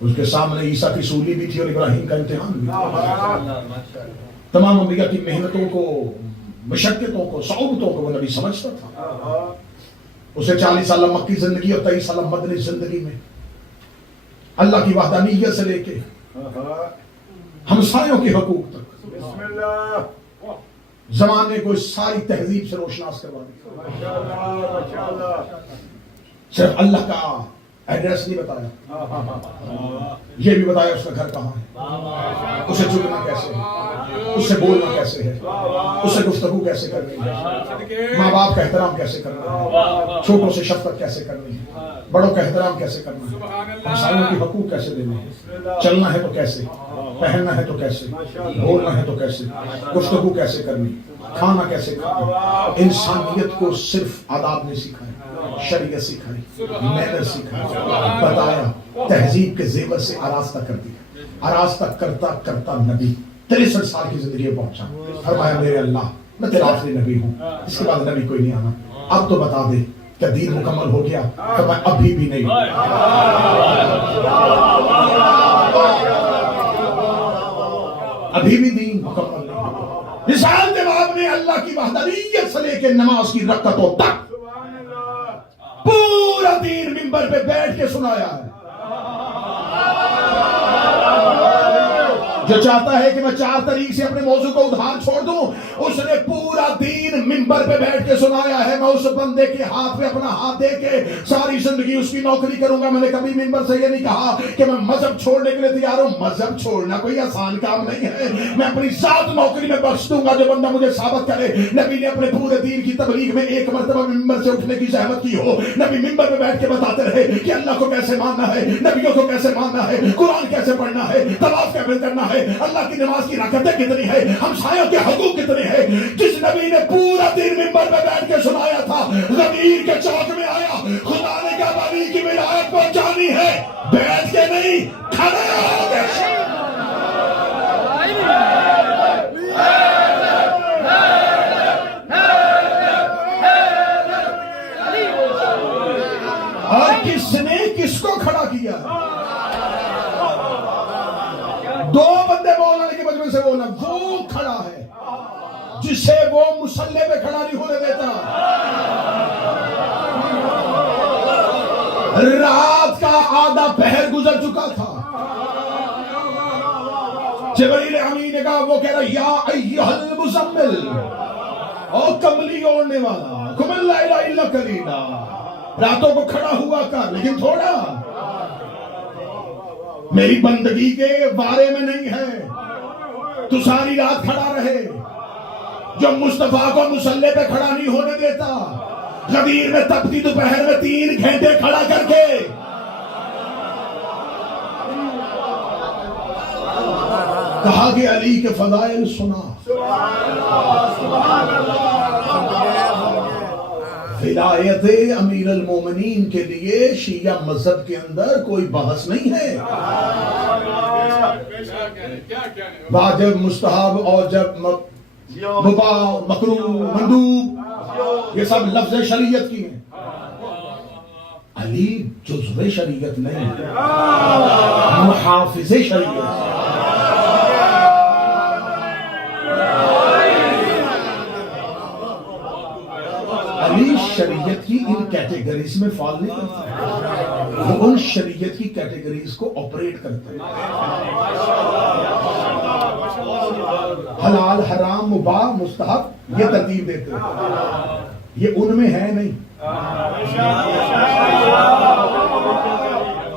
اس کے سامنے عیسیٰ کی سولی بھی تھی اور ابراہیم کا امتحان بھی تھا. تمام انبیاء کی محنتوں کو، مشقتوں کو، صعوبتوں کو وہ نبی سمجھتا تھا. اسے 40 سال مکی زندگی اور 23 سال مدنی زندگی میں اللہ کی وحدانیت سے لے کے ہمسایوں کے حقوق تک زمانے کو اس ساری تہذیب سے روشناس کروا دیا. صرف اللہ کا ایڈریس نہیں بتایا، یہ بھی بتایا اس کا گھر کہاں ہے، اسے جھکنا کیسے ہے، اس سے بولنا کیسے ہے، اس سے گفتگو کیسے کرنی ہے، ماں باپ کا احترام کیسے کرنا ہے، چھوٹوں سے شفقت کیسے کرنی ہے، بڑوں کا احترام کیسے کرنا ہے، ہمسایوں کے حقوق کیسے دینے ہیں، چلنا ہے تو کیسے، پہننا ہے تو کیسے، بولنا ہے تو کیسے، گفتگو کیسے کرنی، کھانا کیسے کھانا. انسانیت کو صرف آداب نے سکھایا، شریعت سکھائی، مینر سکھائی، بتایا، تہذیب کے زیور سے آراستہ کر دیا. آراستہ کرتا کرتا نبی 63 سال کی زندگی میں پہنچا. فرمایا میرے اللہ میں تیرا آخری نبی ہوں، اس کے بعد نبی کوئی نہیں آنا، اب تو بتا دے کہ دین مکمل ہو گیا. فرمایا ابھی بھی نہیں، ابھی بھی دین مکمل نہیں. رسالت امام نے اللہ کی وحدانیت سے لے کے نماز کی رکعتوں تک پورا دین منبر پہ بیٹھ کے سنایا ہے. جو چاہتا ہے کہ میں 4 طریق سے اپنے موضوع کو ادھار چھوڑ دوں، اس نے پورا دین منبر پہ بیٹھ کے سنایا ہے. میں اس بندے کے ہاتھ پہ اپنا ہاتھ دے کے ساری زندگی اس کی نوکری کروں گا. میں نے کبھی منبر سے یہ نہیں کہا کہ میں مذہب چھوڑنے کے لیے تیار ہوں. مذہب چھوڑنا کوئی آسان کام نہیں ہے. میں اپنی ذات نوکری میں بخش دوں گا جو بندہ مجھے ثابت کرے. نبی نے اپنے پورے دین کی تبلیغ میں ایک مرتبہ منبر سے اٹھنے کی زحمت کی ہو. نبی منبر پہ بیٹھ کے بتاتے رہے کہ اللہ کو کیسے ماننا ہے، نبیوں کو کیسے ماننا ہے، قرآن کیسے پڑھنا ہے، طواف کیسے کرنا ہے، اللہ کی نماز کی رکعتیں کتنی ہے، ہمسایوں کے حقوق کتنے ہیں. جس نبی نے پورا دن منبر پہ بیٹھ کے سنایا تھا، غدیر کے چوک میں آیا، خدا نے کہا نبی کی ولایت پہنچانی ہے، بیٹھ کے نہیں کھڑے ہو گئے. اور کس نے کس کو کھڑا کیا؟ 2 بندے بولنے کے مجمع سے بولنا. وہ کھڑا ہے جسے وہ مصلی پہ کھڑا نہیں ہونے دیتا. رات کا آدھا پہر گزر چکا تھا. جبریل امین نے کہا، وہ کہہ رہا یا ایھا المزمل، او کملی اوڑھنے والا، قم اللیل الا قلیلا، راتوں کو کھڑا ہوا کر لیکن تھوڑا. میری بندگی کے بارے میں نہیں ہے تو ساری رات کھڑا رہے. جو مصطفیٰ کو مصلی پہ کھڑا نہیں ہونے دیتا، غدیر میں تپتی دوپہر میں 3 گھنٹے کھڑا کر کے کہا کہ علی کے فضائل سنا. ولایت امیر المومنین کے لیے شیعہ مذہب کے اندر کوئی بحث نہیں ہے. واجب، مستحب اور جب مباح، مکروہ، مندوب، یہ سب لفظ شریعت کی ہیں. علی جزو شریعت نہیں، محافظ شریعت. علی شریعت کی ان کیٹیگریز میں فال نہیں کرتا، وہ ان شریعت کی کیٹیگریز کو آپریٹ کرتا ہے. حلال، حرام، مباح، مستحب یہ ترتیب دیتے ہیں، یہ ان میں ہے نہیں.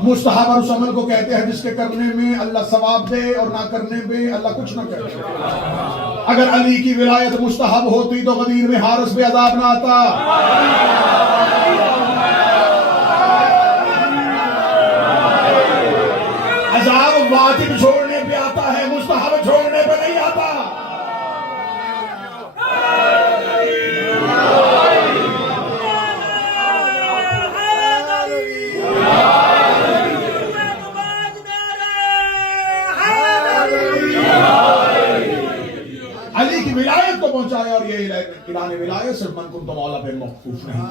مستحب اور اس عمل کو کہتے ہیں جس کے کرنے میں اللہ ثواب دے اور نہ کرنے میں اللہ کچھ نہ کرے. اگر علی کی ولایت مستحب ہوتی تو غدیر میں حارث پہ عذاب نہ آتا. عذاب واجب چھوڑنے پہ آتا ہے، مستحب چھوڑنے پہ نہیں آتا. علی کی ولایت کو پہنچایا، اور یہ اعلان ولایت صرف من کنت مولا پہ موقوف نہیں.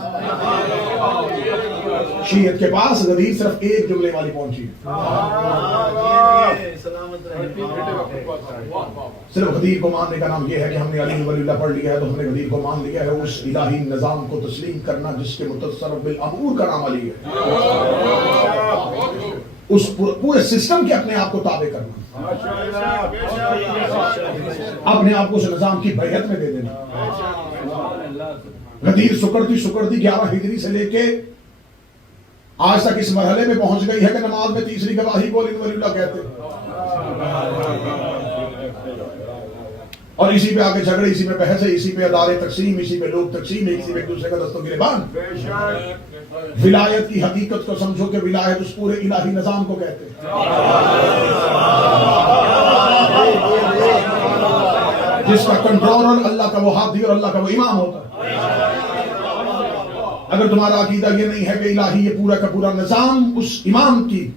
شیعت کے پاس غدیر صرف ایک جملے والی پہنچی، صرف غدیر کو ماننے کا نام یہ ہے کہ ہم نے علی ولی اللہ پڑھ لیا ہے تو ہم نے غدیر کو مان لیا ہے. اس الہی نظام کو تسلیم کرنا جس کے متصرف بالامور کا نام علی ہے، اس پورے سسٹم کے اپنے آپ کو تابع کرنا، اپنے آپ کو اس نظام کی بیعت میں دے دینا. غدیر سکڑتی 11 ہجری سے لے کے آج تک اس مرحلے میں پہنچ گئی ہے کہ نماز میں تیسری گواہی کو علی ولی اللہ کہتے ہیں، اور اسی پہ آگے جھگڑے، اسی پہ بحث ہے، اسی پہ ادارے تقسیم، اسی پہ لوگ تقسیم، اسی پہ ایک دوسرے کا دستوں گریبان. ولایت کی حقیقت کو سمجھو کہ ولایت اس پورے الہی نظام کو کہتے ہیں. جس کا کنٹرولر اللہ کا وہ ہاتھی اور اللہ کا وہ امام ہوتا ہے. اگر تمہارا عقیدہ یہ نہیں ہے کہ الہی یہ پورا کا پورا نظام اس امام کی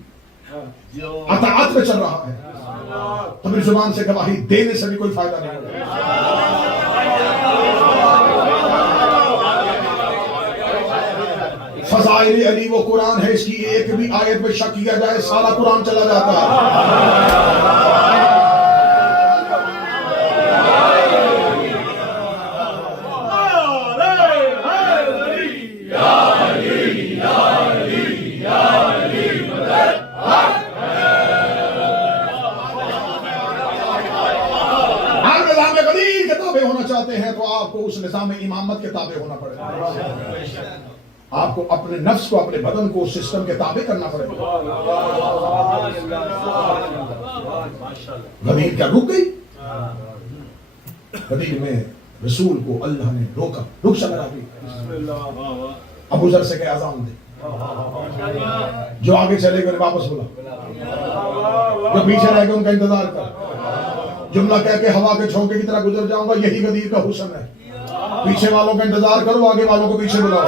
اطاعت میں چل رہا ہے تو میری زبان سے گواہی دینے سے بھی کوئی فائدہ نہیں ہوگا. فضائل علی وہ قرآن ہے، اس کی ایک بھی آیت پہ شک کیا جائے سارا قرآن چلا جاتا ہے. چاہتے ہیں تو آپ کو اس نظام امامت کے تابع ہونا پڑے گا. آپ کو اپنے نفس کو، اپنے بدن کو اس سسٹم کے تابع کرنا پڑے گا. غدیر کیا رک گئی؟ غدیر میں رسول کو اللہ نے روکا، رک سکا بھی. ابو ذر سے کہ اذان دے، جو آگے چلے گئے واپس بلا، جو پیچھے رہ گئے ان کا انتظار کر. جملہ کہہ کے ہوا کے چھونکے کی طرح گزر جاؤں گا، یہی غدیر کا حسن ہے. پیچھے والوں کا انتظار کرو، آگے والوں کو پیچھے بلاؤ.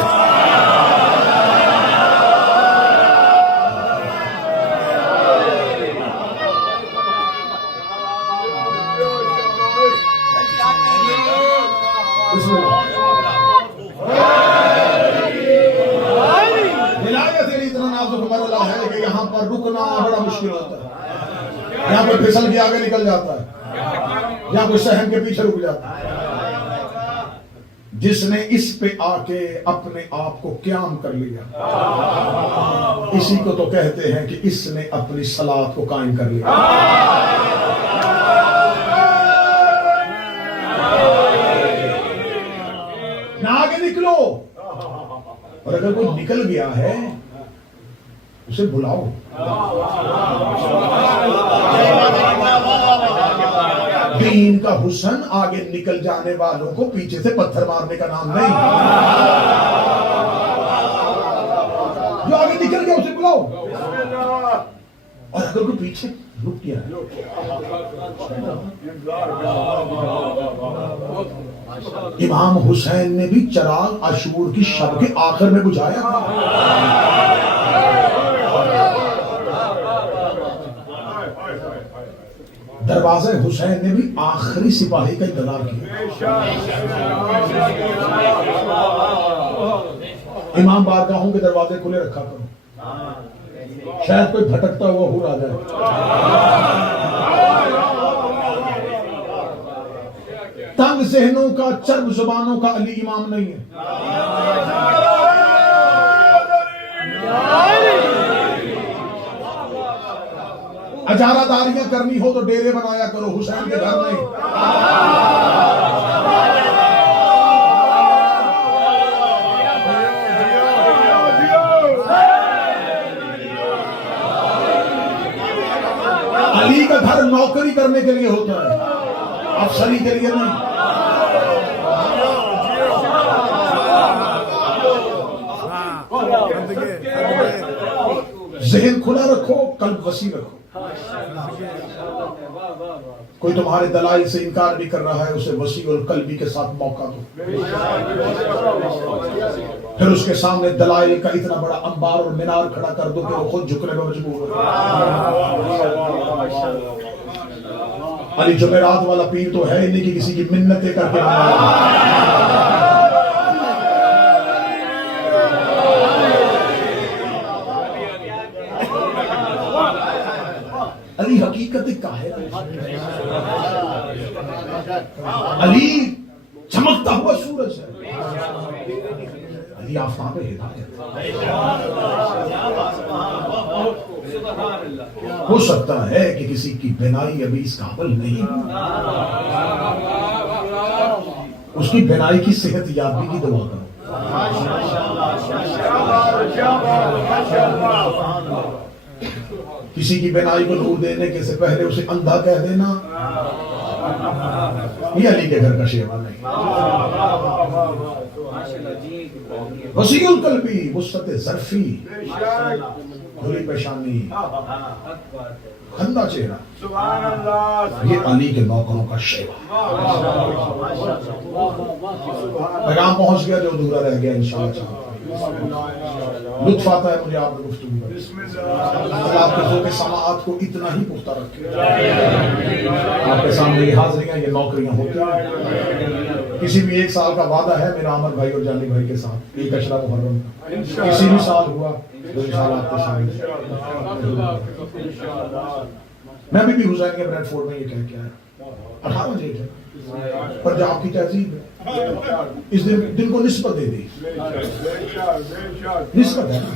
ولایت اتنا نازک مرحلہ ہے کہ یہاں پر رکنا بڑا مشکل ہوتا ہے. یہاں پر پھسل کے آگے نکل جاتا ہے، یہاں کوئی سہن کے پیچھے رک جاتا ہے. جس نے اس پہ آ کے اپنے آپ کو قیام کر لیا، اسی کو تو کہتے ہیں کہ اس نے اپنی صلاۃ کو قائم کر لیا. نہ آگے نکلو، اور اگر کوئی نکل گیا ہے اسے بلاؤ. دین کا حسن آگے نکل جانے والوں کو پیچھے سے پتھر مارنے کا نام نہیں. جو آگے نکل گیا اسے بلاؤ، اور اگر کوئی پیچھے رک گیا ہے امام حسین نے بھی چراغ عاشور کی شب کے آخر میں بجھایا تھا. دروازہ حسین نے بھی آخری سپاہی کا انتظار کیا. امام بارگاہوں کے دروازے کھلے رکھا کرو، شاید کوئی بھٹکتا ہوا حور آ جائے. تنگ ذہنوں کا، چرب زبانوں کا علی امام نہیں ہے. اجارہ داریاں کرنی ہو تو ڈیرے بنایا کرو، حسین کے گھر نہیں. علی کا گھر نوکری کرنے کے لیے ہوتا ہے، افسری کے لیے نہیں. ذہن کھلا رکھو، قلب وسیع رکھو. کوئی تمہارے دلائل سے انکار بھی کر رہا ہے، اسے وسیع القلبی کے ساتھ موقع دو. پھر اس کے سامنے دلائل کا اتنا بڑا انبار اور مینار کھڑا کر دو کہ وہ خود جھکنے میں مجبور ہو. علی جمعرات والا پیر تو ہے نہیں کہ کسی کی منتیں کر کے علی حقیقت کا ہے. علی چمکتا ہوا سورج ہے. علی آفتاب ہدایت. ہو سکتا ہے کہ کسی کی بینائی ابھی اس قابل نہیں، اس کی بینائی کی صحت یابی کی دعا کرو. کسی کی بینائی کو نور دینے کے سے پہلے اسے اندھا کہہ دینا یہ علی کے گھر کا شیوا نہیں. وسیع القلبی، وسعت ظرفی، کھلی پیشانی، خندہ چہرہ، یہ علی کے نوکروں کا شیوا. پیغام پہنچ گیا جو ادھورا رہ گیا انشاءاللہ. لطف آتا ہے مجھے آپ کی گفتگو کا. آپ کے ذوق سماعت کو اتنا ہی پختہ رکھے. آپ کے سامنے یہ حاضریاں، یہ نوکریاں ہوتی ہیں. کسی بھی ایک سال کا وعدہ ہے میرا عامر بھائی اور جانی بھائی کے ساتھ، ایک اشرا محرم کسی بھی سال ہوا تو انشاءاللہ آپ کے سامنے. میں بھی حسینیہ بریڈ فورڈ میں یہ کہہ کے آیا 18 ڈیٹ ہے پنجاب کی تہذیب ہے. اس دن کو نسبت دے دی. نسبت ہے نا،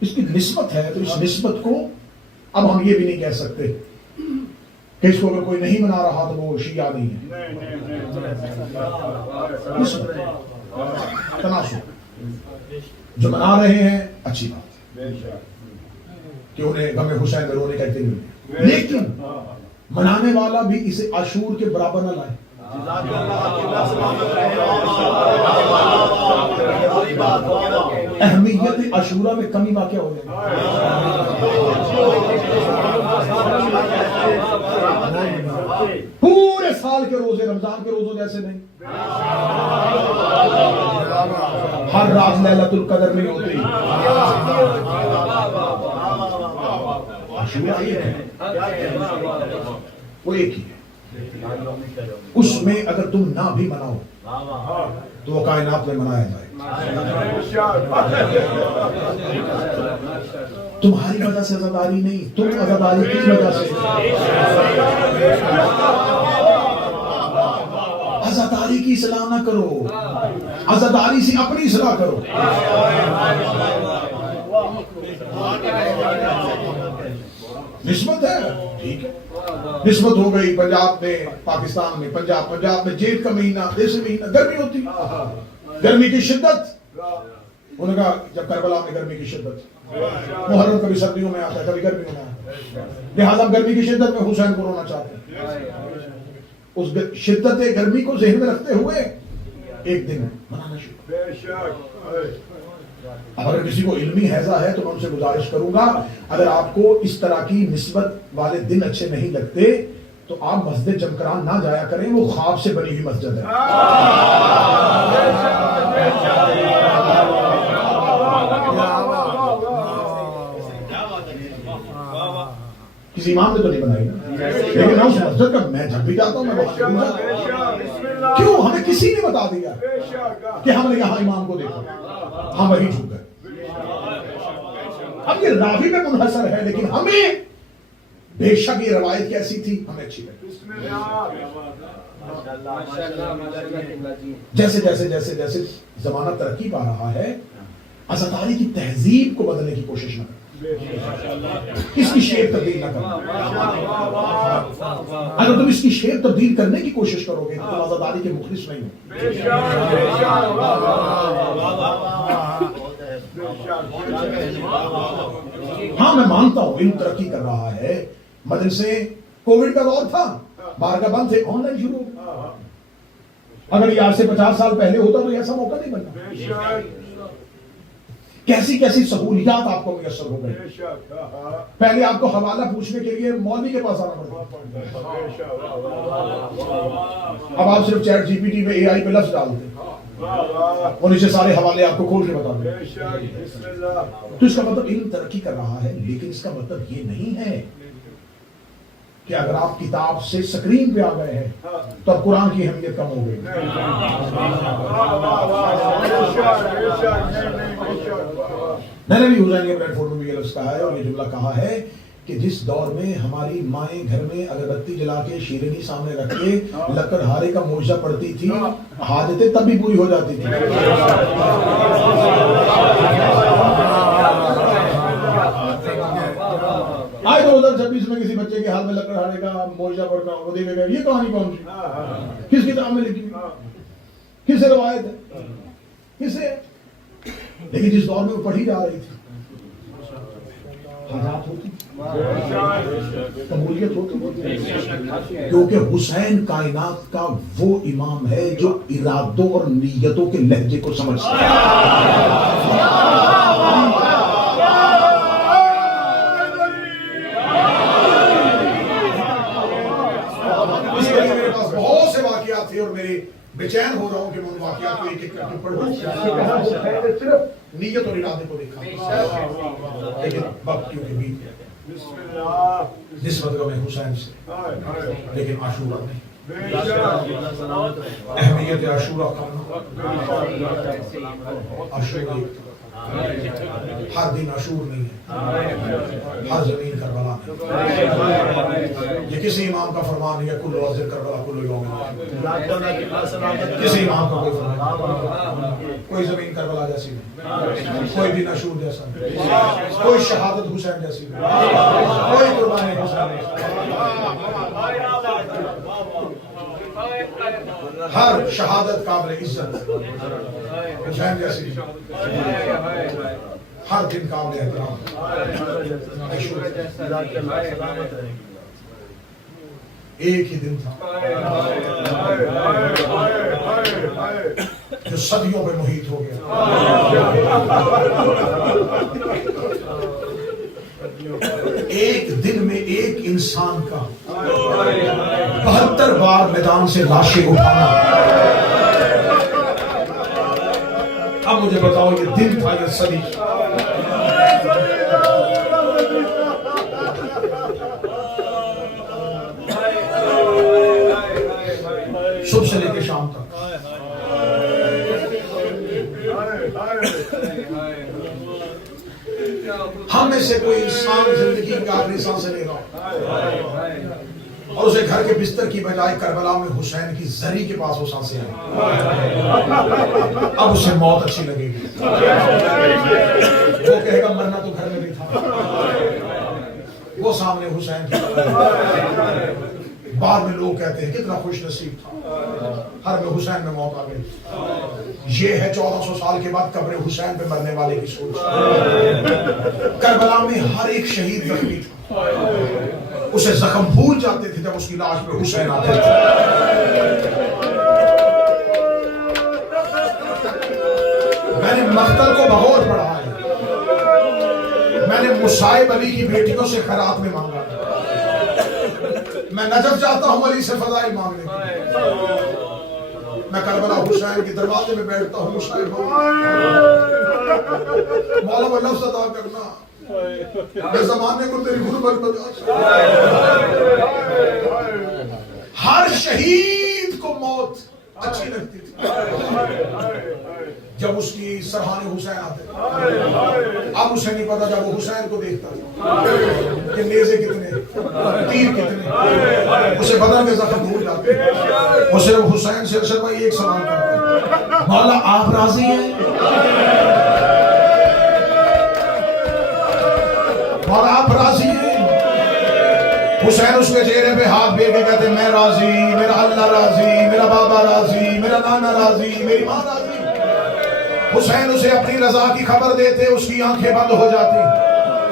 اس کی نسبت ہے تو اس نسبت کو اب ہم یہ بھی نہیں کہہ سکتے کہ اس کو اگر کوئی نہیں منا رہا تو وہ شیعہ نہیں ہے. نسبت تناسب جو منا رہے ہیں اچھی بات کہ انہیں غم حسین میں رونے کا ایک دن ملے، لیکن منانے والا بھی اسے عاشور کے برابر نہ لائے. اہمیت عاشورہ میں کمی واقع ہو جائے. پورے سال کے روزے رمضان کے روزوں جیسے نہیں، ہر رات لیلۃ القدر نہیں ہوتی. عاشورہ ایک ہے، وہ ایک ہی ہے. اس میں اگر تم نہ بھی مناؤ تو وہ کائنات میں منایا جائے. تمہاری وجہ سے عزاداری نہیں، تم عزاداری کی وجہ سے. عزاداری کی اصلاح نہ کرو، عزاداری سے اپنی اصلاح کرو. نسبت ہے ٹھیک ہے، نسبت ہو گئی. پنجاب میں، پاکستان میں، پنجاب میں جیٹ کا مہینہ، دیسی مہینہ، گرمی ہوتی، گرمی کی شدت. انہوں نے کہا جب کربلا میں گرمی کی شدت، محرم کبھی سردیوں میں آتا ہے کبھی گرمیوں میں آتا ہے، لہٰذا گرمی کی شدت میں حسین کو رونا چاہتے ہیں. اس شدت گرمی کو ذہن میں رکھتے ہوئے ایک دن منانا شروع. اگر کسی کو علمی حیضہ ہے تو میں ان سے گزارش کروں گا اگر آپ کو اس طرح کی نسبت والے دن اچھے نہیں لگتے تو آپ مسجد جمکران نہ جایا کریں، وہ خواب سے بنی ہوئی مسجد ہے. کسی امام نے تو نہیں بنائی نا، لیکن میں اس مسجد کا میں جب بھی جاتا ہوں میں وہاں کیوں ہمیں کسی نے بتا دیا کہ ہم نے یہاں امام کو دیکھا، ہم وہی جھک گئے. اب یہ راوی میں منحصر ہے لیکن ہمیں بے شک یہ روایت کیسی تھی ہمیں اچھی لگی. جیسے جیسے جیسے جیسے زمانہ ترقی پا رہا ہے عزاداری کی تہذیب کو بدلنے کی کوشش نہ کریں، اس کی شیپ تبدیل نہ کریں. اگر تم اس کی شیپ تبدیل کرنے کی کوشش کرو گے تو تم عزاداری کے مخلص نہیں ہو. ہاں میں مانتا ہوں علم ترقی کر رہا ہے، مدرسے کووڈ کا دور تھا بارگاہ بند تھے، آن لائن شروع ہو گیا۔ اگر یہ آج سے 50 سال پہلے ہوتا تو ایسا موقع نہیں بنتا۔ کیسی کیسی سہولیات آپ کو میسر ہو گئی۔ پہلے آپ کو حوالہ پوچھنے کے لیے مولوی کے پاس آنا پڑتا، اب آپ صرف چیٹ جی پی ٹی پہ AI پہ لفظ ڈالتے اور نیچے سارے حوالے آپ کو کھول کے بتا دیں۔ تو اس کا مطلب علم ترقی کر رہا ہے، لیکن اس کا مطلب یہ نہیں ہے کہ اگر آپ کتاب سے سکرین پہ آ گئے ہیں تو اب قرآن کی اہمیت کم ہو گئی۔ میں نے بھی حسینیہ بریڈ فورڈ میں بھی یہ لفظ کہا ہے اور یہ جملہ کہا ہے کہ جس دور میں ہماری مائیں گھر میں اگربتی جلا کے شیرنی سامنے رکھ کے لکڑہارے کا معجزہ پڑھتی تھی، حاجتیں تب بھی پوری ہو جاتی تھی۔ آج 2026 میں کسی بچے کے ہاتھ میں لکڑہارے کا معجزہ پڑھنا وہ دیکھے گا یہ کہانی کون سی، کس کتاب میں لکھی ہوئی، کس سے روایت ہے، کس سے؟ لیکن جس دور میں وہ پڑھی جا رہی تھی حاجات ہوتی، قبولیت ہوتی، کیونکہ حسین کائنات کا وہ امام ہے جو ارادوں اور نیتوں کے لہجے کو سمجھتا ہے۔ اس کے لیے میرے پاس بہت سے واقعات تھے اور میرے بے چین ہو رہا ہوں کہ میں ان واقعات کو ایک ایک کر کے پڑھوں۔ صرف نیت اور ارادے کو دیکھا، لیکن وقت کیونکہ بیت گیا، نسبت کا میں حسین سے، لیکن عاشورہ نہیں۔ اہمیت عاشورہ کرنا، عاشورہ ہر دن عاشور نہیں ہے، ہر زمین کربلا نہیں۔ یہ کسی امام کا فرمان نہیں ہے کل وزر کربلا کل یوم، کسی امام کا کوئی فرمان، کوئی زمین کربلا جیسی نہیں، کوئی دن عاشور جیسا نہیں، کوئی شہادت حسین جیسی نہیں، کوئی قربانی حسین نہیں۔ ہر شہادت قابل عزت حسین جیسی، ہر دن قابل احترام۔ ایک ہی دن تھا جو صدیوں پہ محیط ہو گیا، ایک دن میں ایک انسان کا 72 بار میدان سے لاشیں اٹھانا۔ اب مجھے بتاؤ یہ دن تھا یا صدی؟ صبح سے لے کے شام تک ہم میں سے کوئی انسان زندگی کا آخری سانسیں لے رہا اور اسے گھر کے بستر کی بجائے کربلا میں حسین کی زری کے پاس وہ سانسیں آئیں، اب اسے موت اچھی لگے گی۔ وہ کہے گا مرنا تو گھر میں بھی تھا، وہ سامنے حسین کی بعد میں لوگ کہتے ہیں کتنا خوش نصیب تھا، ہر میں حسین میں موت آ گئی۔ یہ ہے 1400 سال کے بعد قبر حسین پہ مرنے والے کی سوچ۔ کربلا میں ہر ایک شہید زخمی تھا، اسے زخم بھول جاتے تھے جب اس کی لاش پہ حسین آتے تھے۔ میں نے مقتل کو بہت پڑھا ہے، میں نے مصائب علی کی بیٹیوں سے خیرات میں مانگا، میں نجف جاتا ہوں علی سے فضائل مانگنے کے، میں کربلا حسین کے دروازے میں بیٹھتا ہوں، مولا وہ لفظ ادا کرنا میں زمانے کو تیری غربت بتا۔ ہر شہید کو موت اچھی لگتی تھی جب اس کی سرحانے حسین آتے، اب اسے نہیں پتا جب وہ حسین کو دیکھتا کہ نیزے کتنے، تیر کتنے، اسے بدن کے زخم بھول جاتے، وہ صرف حسین سے ارشد بھائی ایک سوال کرتے، مولا آپ راضی ہیں؟ مولا آپ راضی ہیں؟ حسین اس کے چہرے پہ ہاتھ پھیر کے کہتے میں راضی، میرا اللہ راضی، میرا بابا راضی، میرا نانا راضی، میری ماں راضی۔ حسین اسے اپنی رضا کی خبر دیتے، اس کی آنکھیں بند ہو جاتی،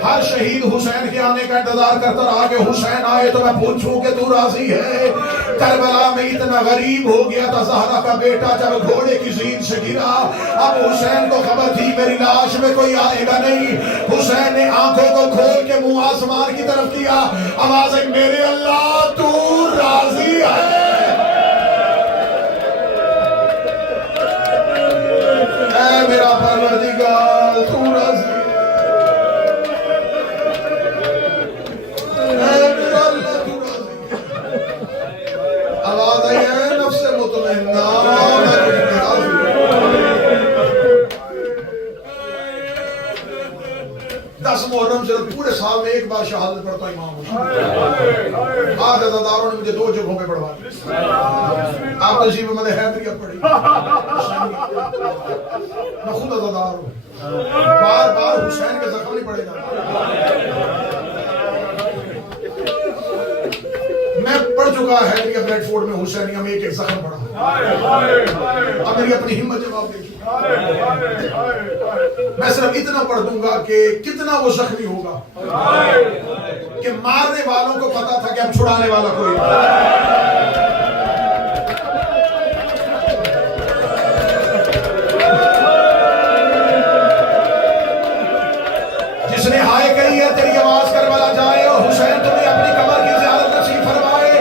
ہر شہید حسین کے آنے کا انتظار کرتا رہا کہ حسین آئے تو میں پوچھوں کہ تو راضی ہے. کربلا میں اتنا غریب ہو گیا تھا زہرا کا بیٹا جب گھوڑے کی زین سے گرا. اب حسین کو خبر تھی میری لاش میں کوئی آئے گا نہیں. حسین نے آنکھوں کو کھول کے منہ آسمان کی طرف کیا. آواز ہے میرے اللہ تو راضی ہے. اے میرا پروردگار تو راضی ہے. اے میرا اللہ تو راضی ہے. آواز آئی ہے نفس مطمئنہ محرم صرف پورے سال میں ایک بار شہادت پڑھتا امام حسین. آج عزاداروں نے مجھے 2 جگہوں پہ پڑھوا دی. آپ تشریف میں نے حیدریہ پڑھی. میں خود عزادار ہوں. بار بار حسین کے زخم نہیں پڑے جاتا. میں پڑھ چکا ہے کہ بریڈ فورڈ میں حسینیہ میں ایک زخم پڑا. اب میری اپنی ہمت جواب دیکھی. میں صرف اتنا پڑھ دوں گا کہ کتنا وہ زخمی ہوگا کہ مارنے والوں کو پتا تھا کہ اب چھڑانے والا کوئی جس نے ہائے کہی ہے تیری آواز کربلا جائے. اور حسین تمہیں اپنی قبر کی زیارت نصیب فرمائے.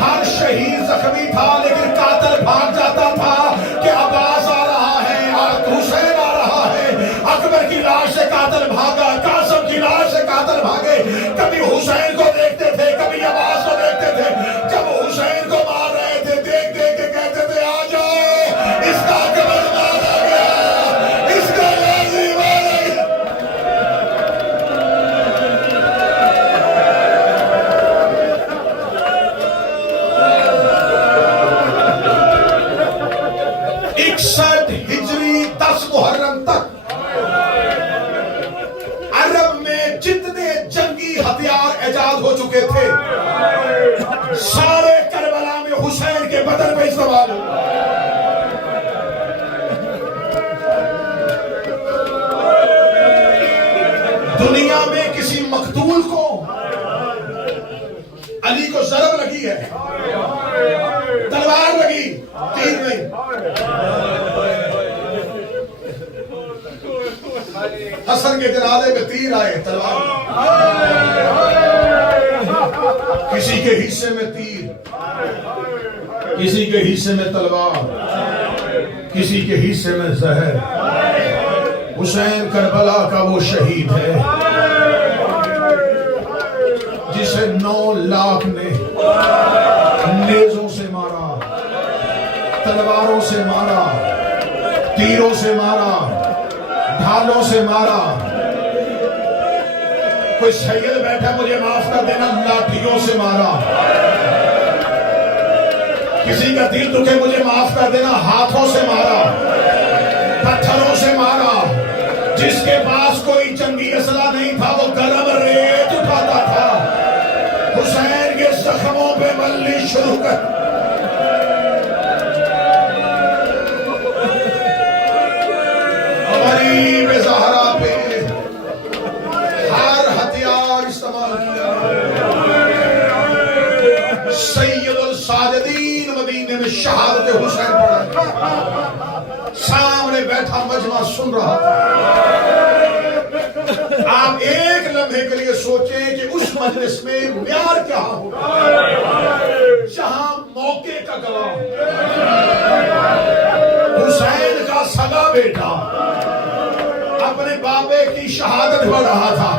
ہر شہید زخمی تھا لیکن قاتل بھاگ جاتا تھا کہ عباس آ رہا ہے, حسین آ رہا ہے. اکبر کی لاش سے قاتل بھاگا, قاسم کی لاش سے قاتل بھاگے. کبھی حسین کو دیکھتے تھے, کبھی عباس کو دیکھتے تھے. جب حسین کو مار رہے تھے دیکھ دیکھ کے کہتے تھے آ جاؤ اس کا اکبر مارا گیا, اس کا غازی مارا گیا. ہجری 10 محرم تک عرب میں جتنے جنگی ہتھیار ایجاد ہو چکے تھے سارے کربلا میں حسین کے بدن پہ استعمال ہوئے. دنیا میں کسی مقتول کو علی کو ضرب لگی ہے, تلوار لگی, تیر نہیں. حسن کے جنازے میں تیر آئے, تلوار. کسی کے حصے میں تیر, کسی کے حصے میں تلوار, کسی کے حصے میں زہر. حسین کربلا کا وہ شہید ہے جسے 9 لاکھ نے نیزوں سے مارا, تلواروں سے مارا, تیروں سے مارا, ڈھالوں سے مارا. کوئی سید بیٹھا مجھے معاف کر دینا, لاٹھیوں سے مارا. کسی کا دل دکھے مجھے معاف کر دینا, ہاتھوں سے مارا, پتھروں سے مارا. جس کے پاس کوئی جنگی اسلحہ نہیں تھا وہ گرم ریت اٹھاتا تھا. حسین کے زخموں پہ ملنی شروع کر. غریب زہرا پہ ہر ہتھیار استعمال کیا. سید الساجدین مدینے میں شہادت حسین پڑھا. سامنے بیٹھا مجمع سن رہا تھا. آپ ایک لمحے کے لیے سوچیں کہ اس مجلس میں معیار کیا ہوگا جہاں موقع کا گواہ حسین کا سگا بیٹا اپنے بابے کی شہادت پڑھ رہا تھا.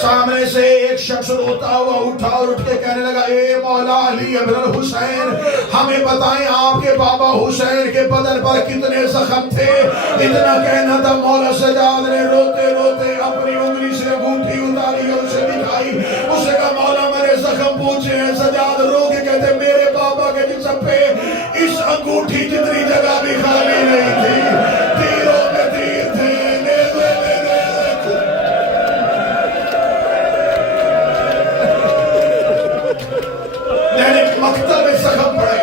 سامنے سے ایک شخص روتا ہوا اٹھا اور اٹھ کے کہنے لگا اے مولا علی ابن الحسین, ہمیں بتائیں آپ کے بابا حسین کے بدن پر کتنے زخم تھے. اتنا کہنا تھا مولا سجاد نے روتے روتے اپنی انگلی سے انگوٹھی اتاری اور اسے دکھائی. اسے کہا مولا میرے زخم پوچھے ہیں. سجاد رو کے کہتے میرے بابا کے جسم پہ اس انگوٹھی جتنی جگہ بھی خالی نہیں تھی. تیروں میں تیر تھے, نیزوں میں نیزے تھے. مقتل میں زخم پڑے.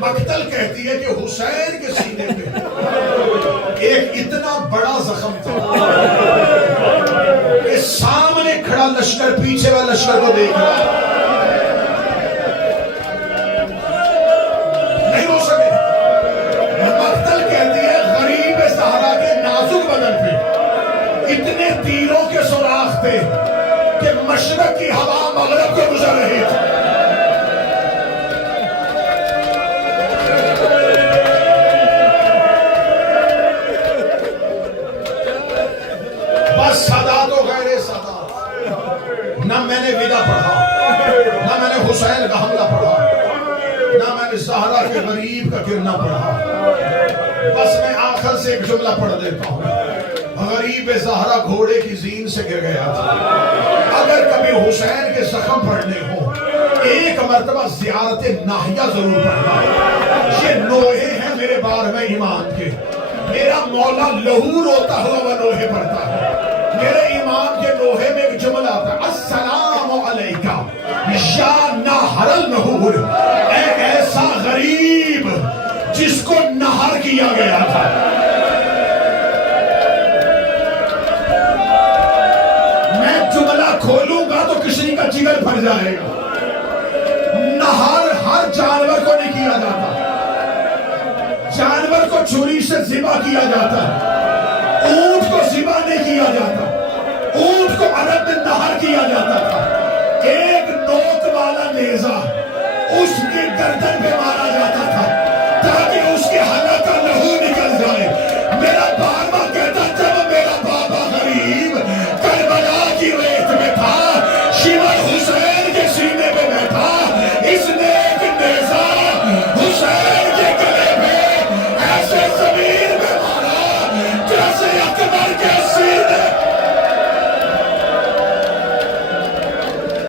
مقتل کہتی ہے کہ حسین کے سینے پہ ایک اتنا بڑا زخم تھا لشکر کو دیکھ رہا ہے. نہیں ہو سکے. مقتل کہتی ہے غریب صحرا کے نازک بدن پہ اتنے تیروں کے سوراخ تھے کہ مشرق کی ہوا مغرب کو گزر رہی تھی. بس سادات و غیر سادات. نہ میں نے ودا پڑھا، نہ میں نے حسین کا حملہ پڑھا، نہ میں نے زہرا کے غریب کا گرنا پڑھا. بس میں آخر سے ایک جملہ پڑھ دیتا ہوں. غریب زہرا گھوڑے کی زین سے گر گیا تھا. اگر کبھی حسین کے زخم پڑھنے ہوں ایک مرتبہ زیارت ناحیہ ضرور پڑھنا. یہ نوحے ہیں میرے بار میں ایمان کے. میرا مولا لہو روتا ہوا وہ نوحے پڑھتا ہے. میرے ایمان کے نوحے میں ایک جملہ آتا ہے السلام علیکہ یا نہر النہور. اے ایسا غریب جس کو نہر کیا گیا تھا. میں جملہ کھولوں گا تو کسی کا جگر پھٹ جائے گا. نہر ہر جانور کو نہیں کیا جاتا. جانور کو چھری سے ذبح کیا جاتا ہے. اونٹ کو ذبح نہیں کیا جاتا. اونٹ کو عرب میں نہر کیا جاتا تھا. ایک نوک والا نیزہ اس کی گردن پہ مارا جاتا تھا تاکہ اس کے حلق کا لہو نکل جائے. میرا بابا کہتا جب میرا بابا غریب کربلا کی ریت میں تھا شیور حسین کے سینے پہ بیٹھا اس نے ایک نیزہ حسین کے گلے میں ایسے زمین میں مارا جیسے اکبر کے سینے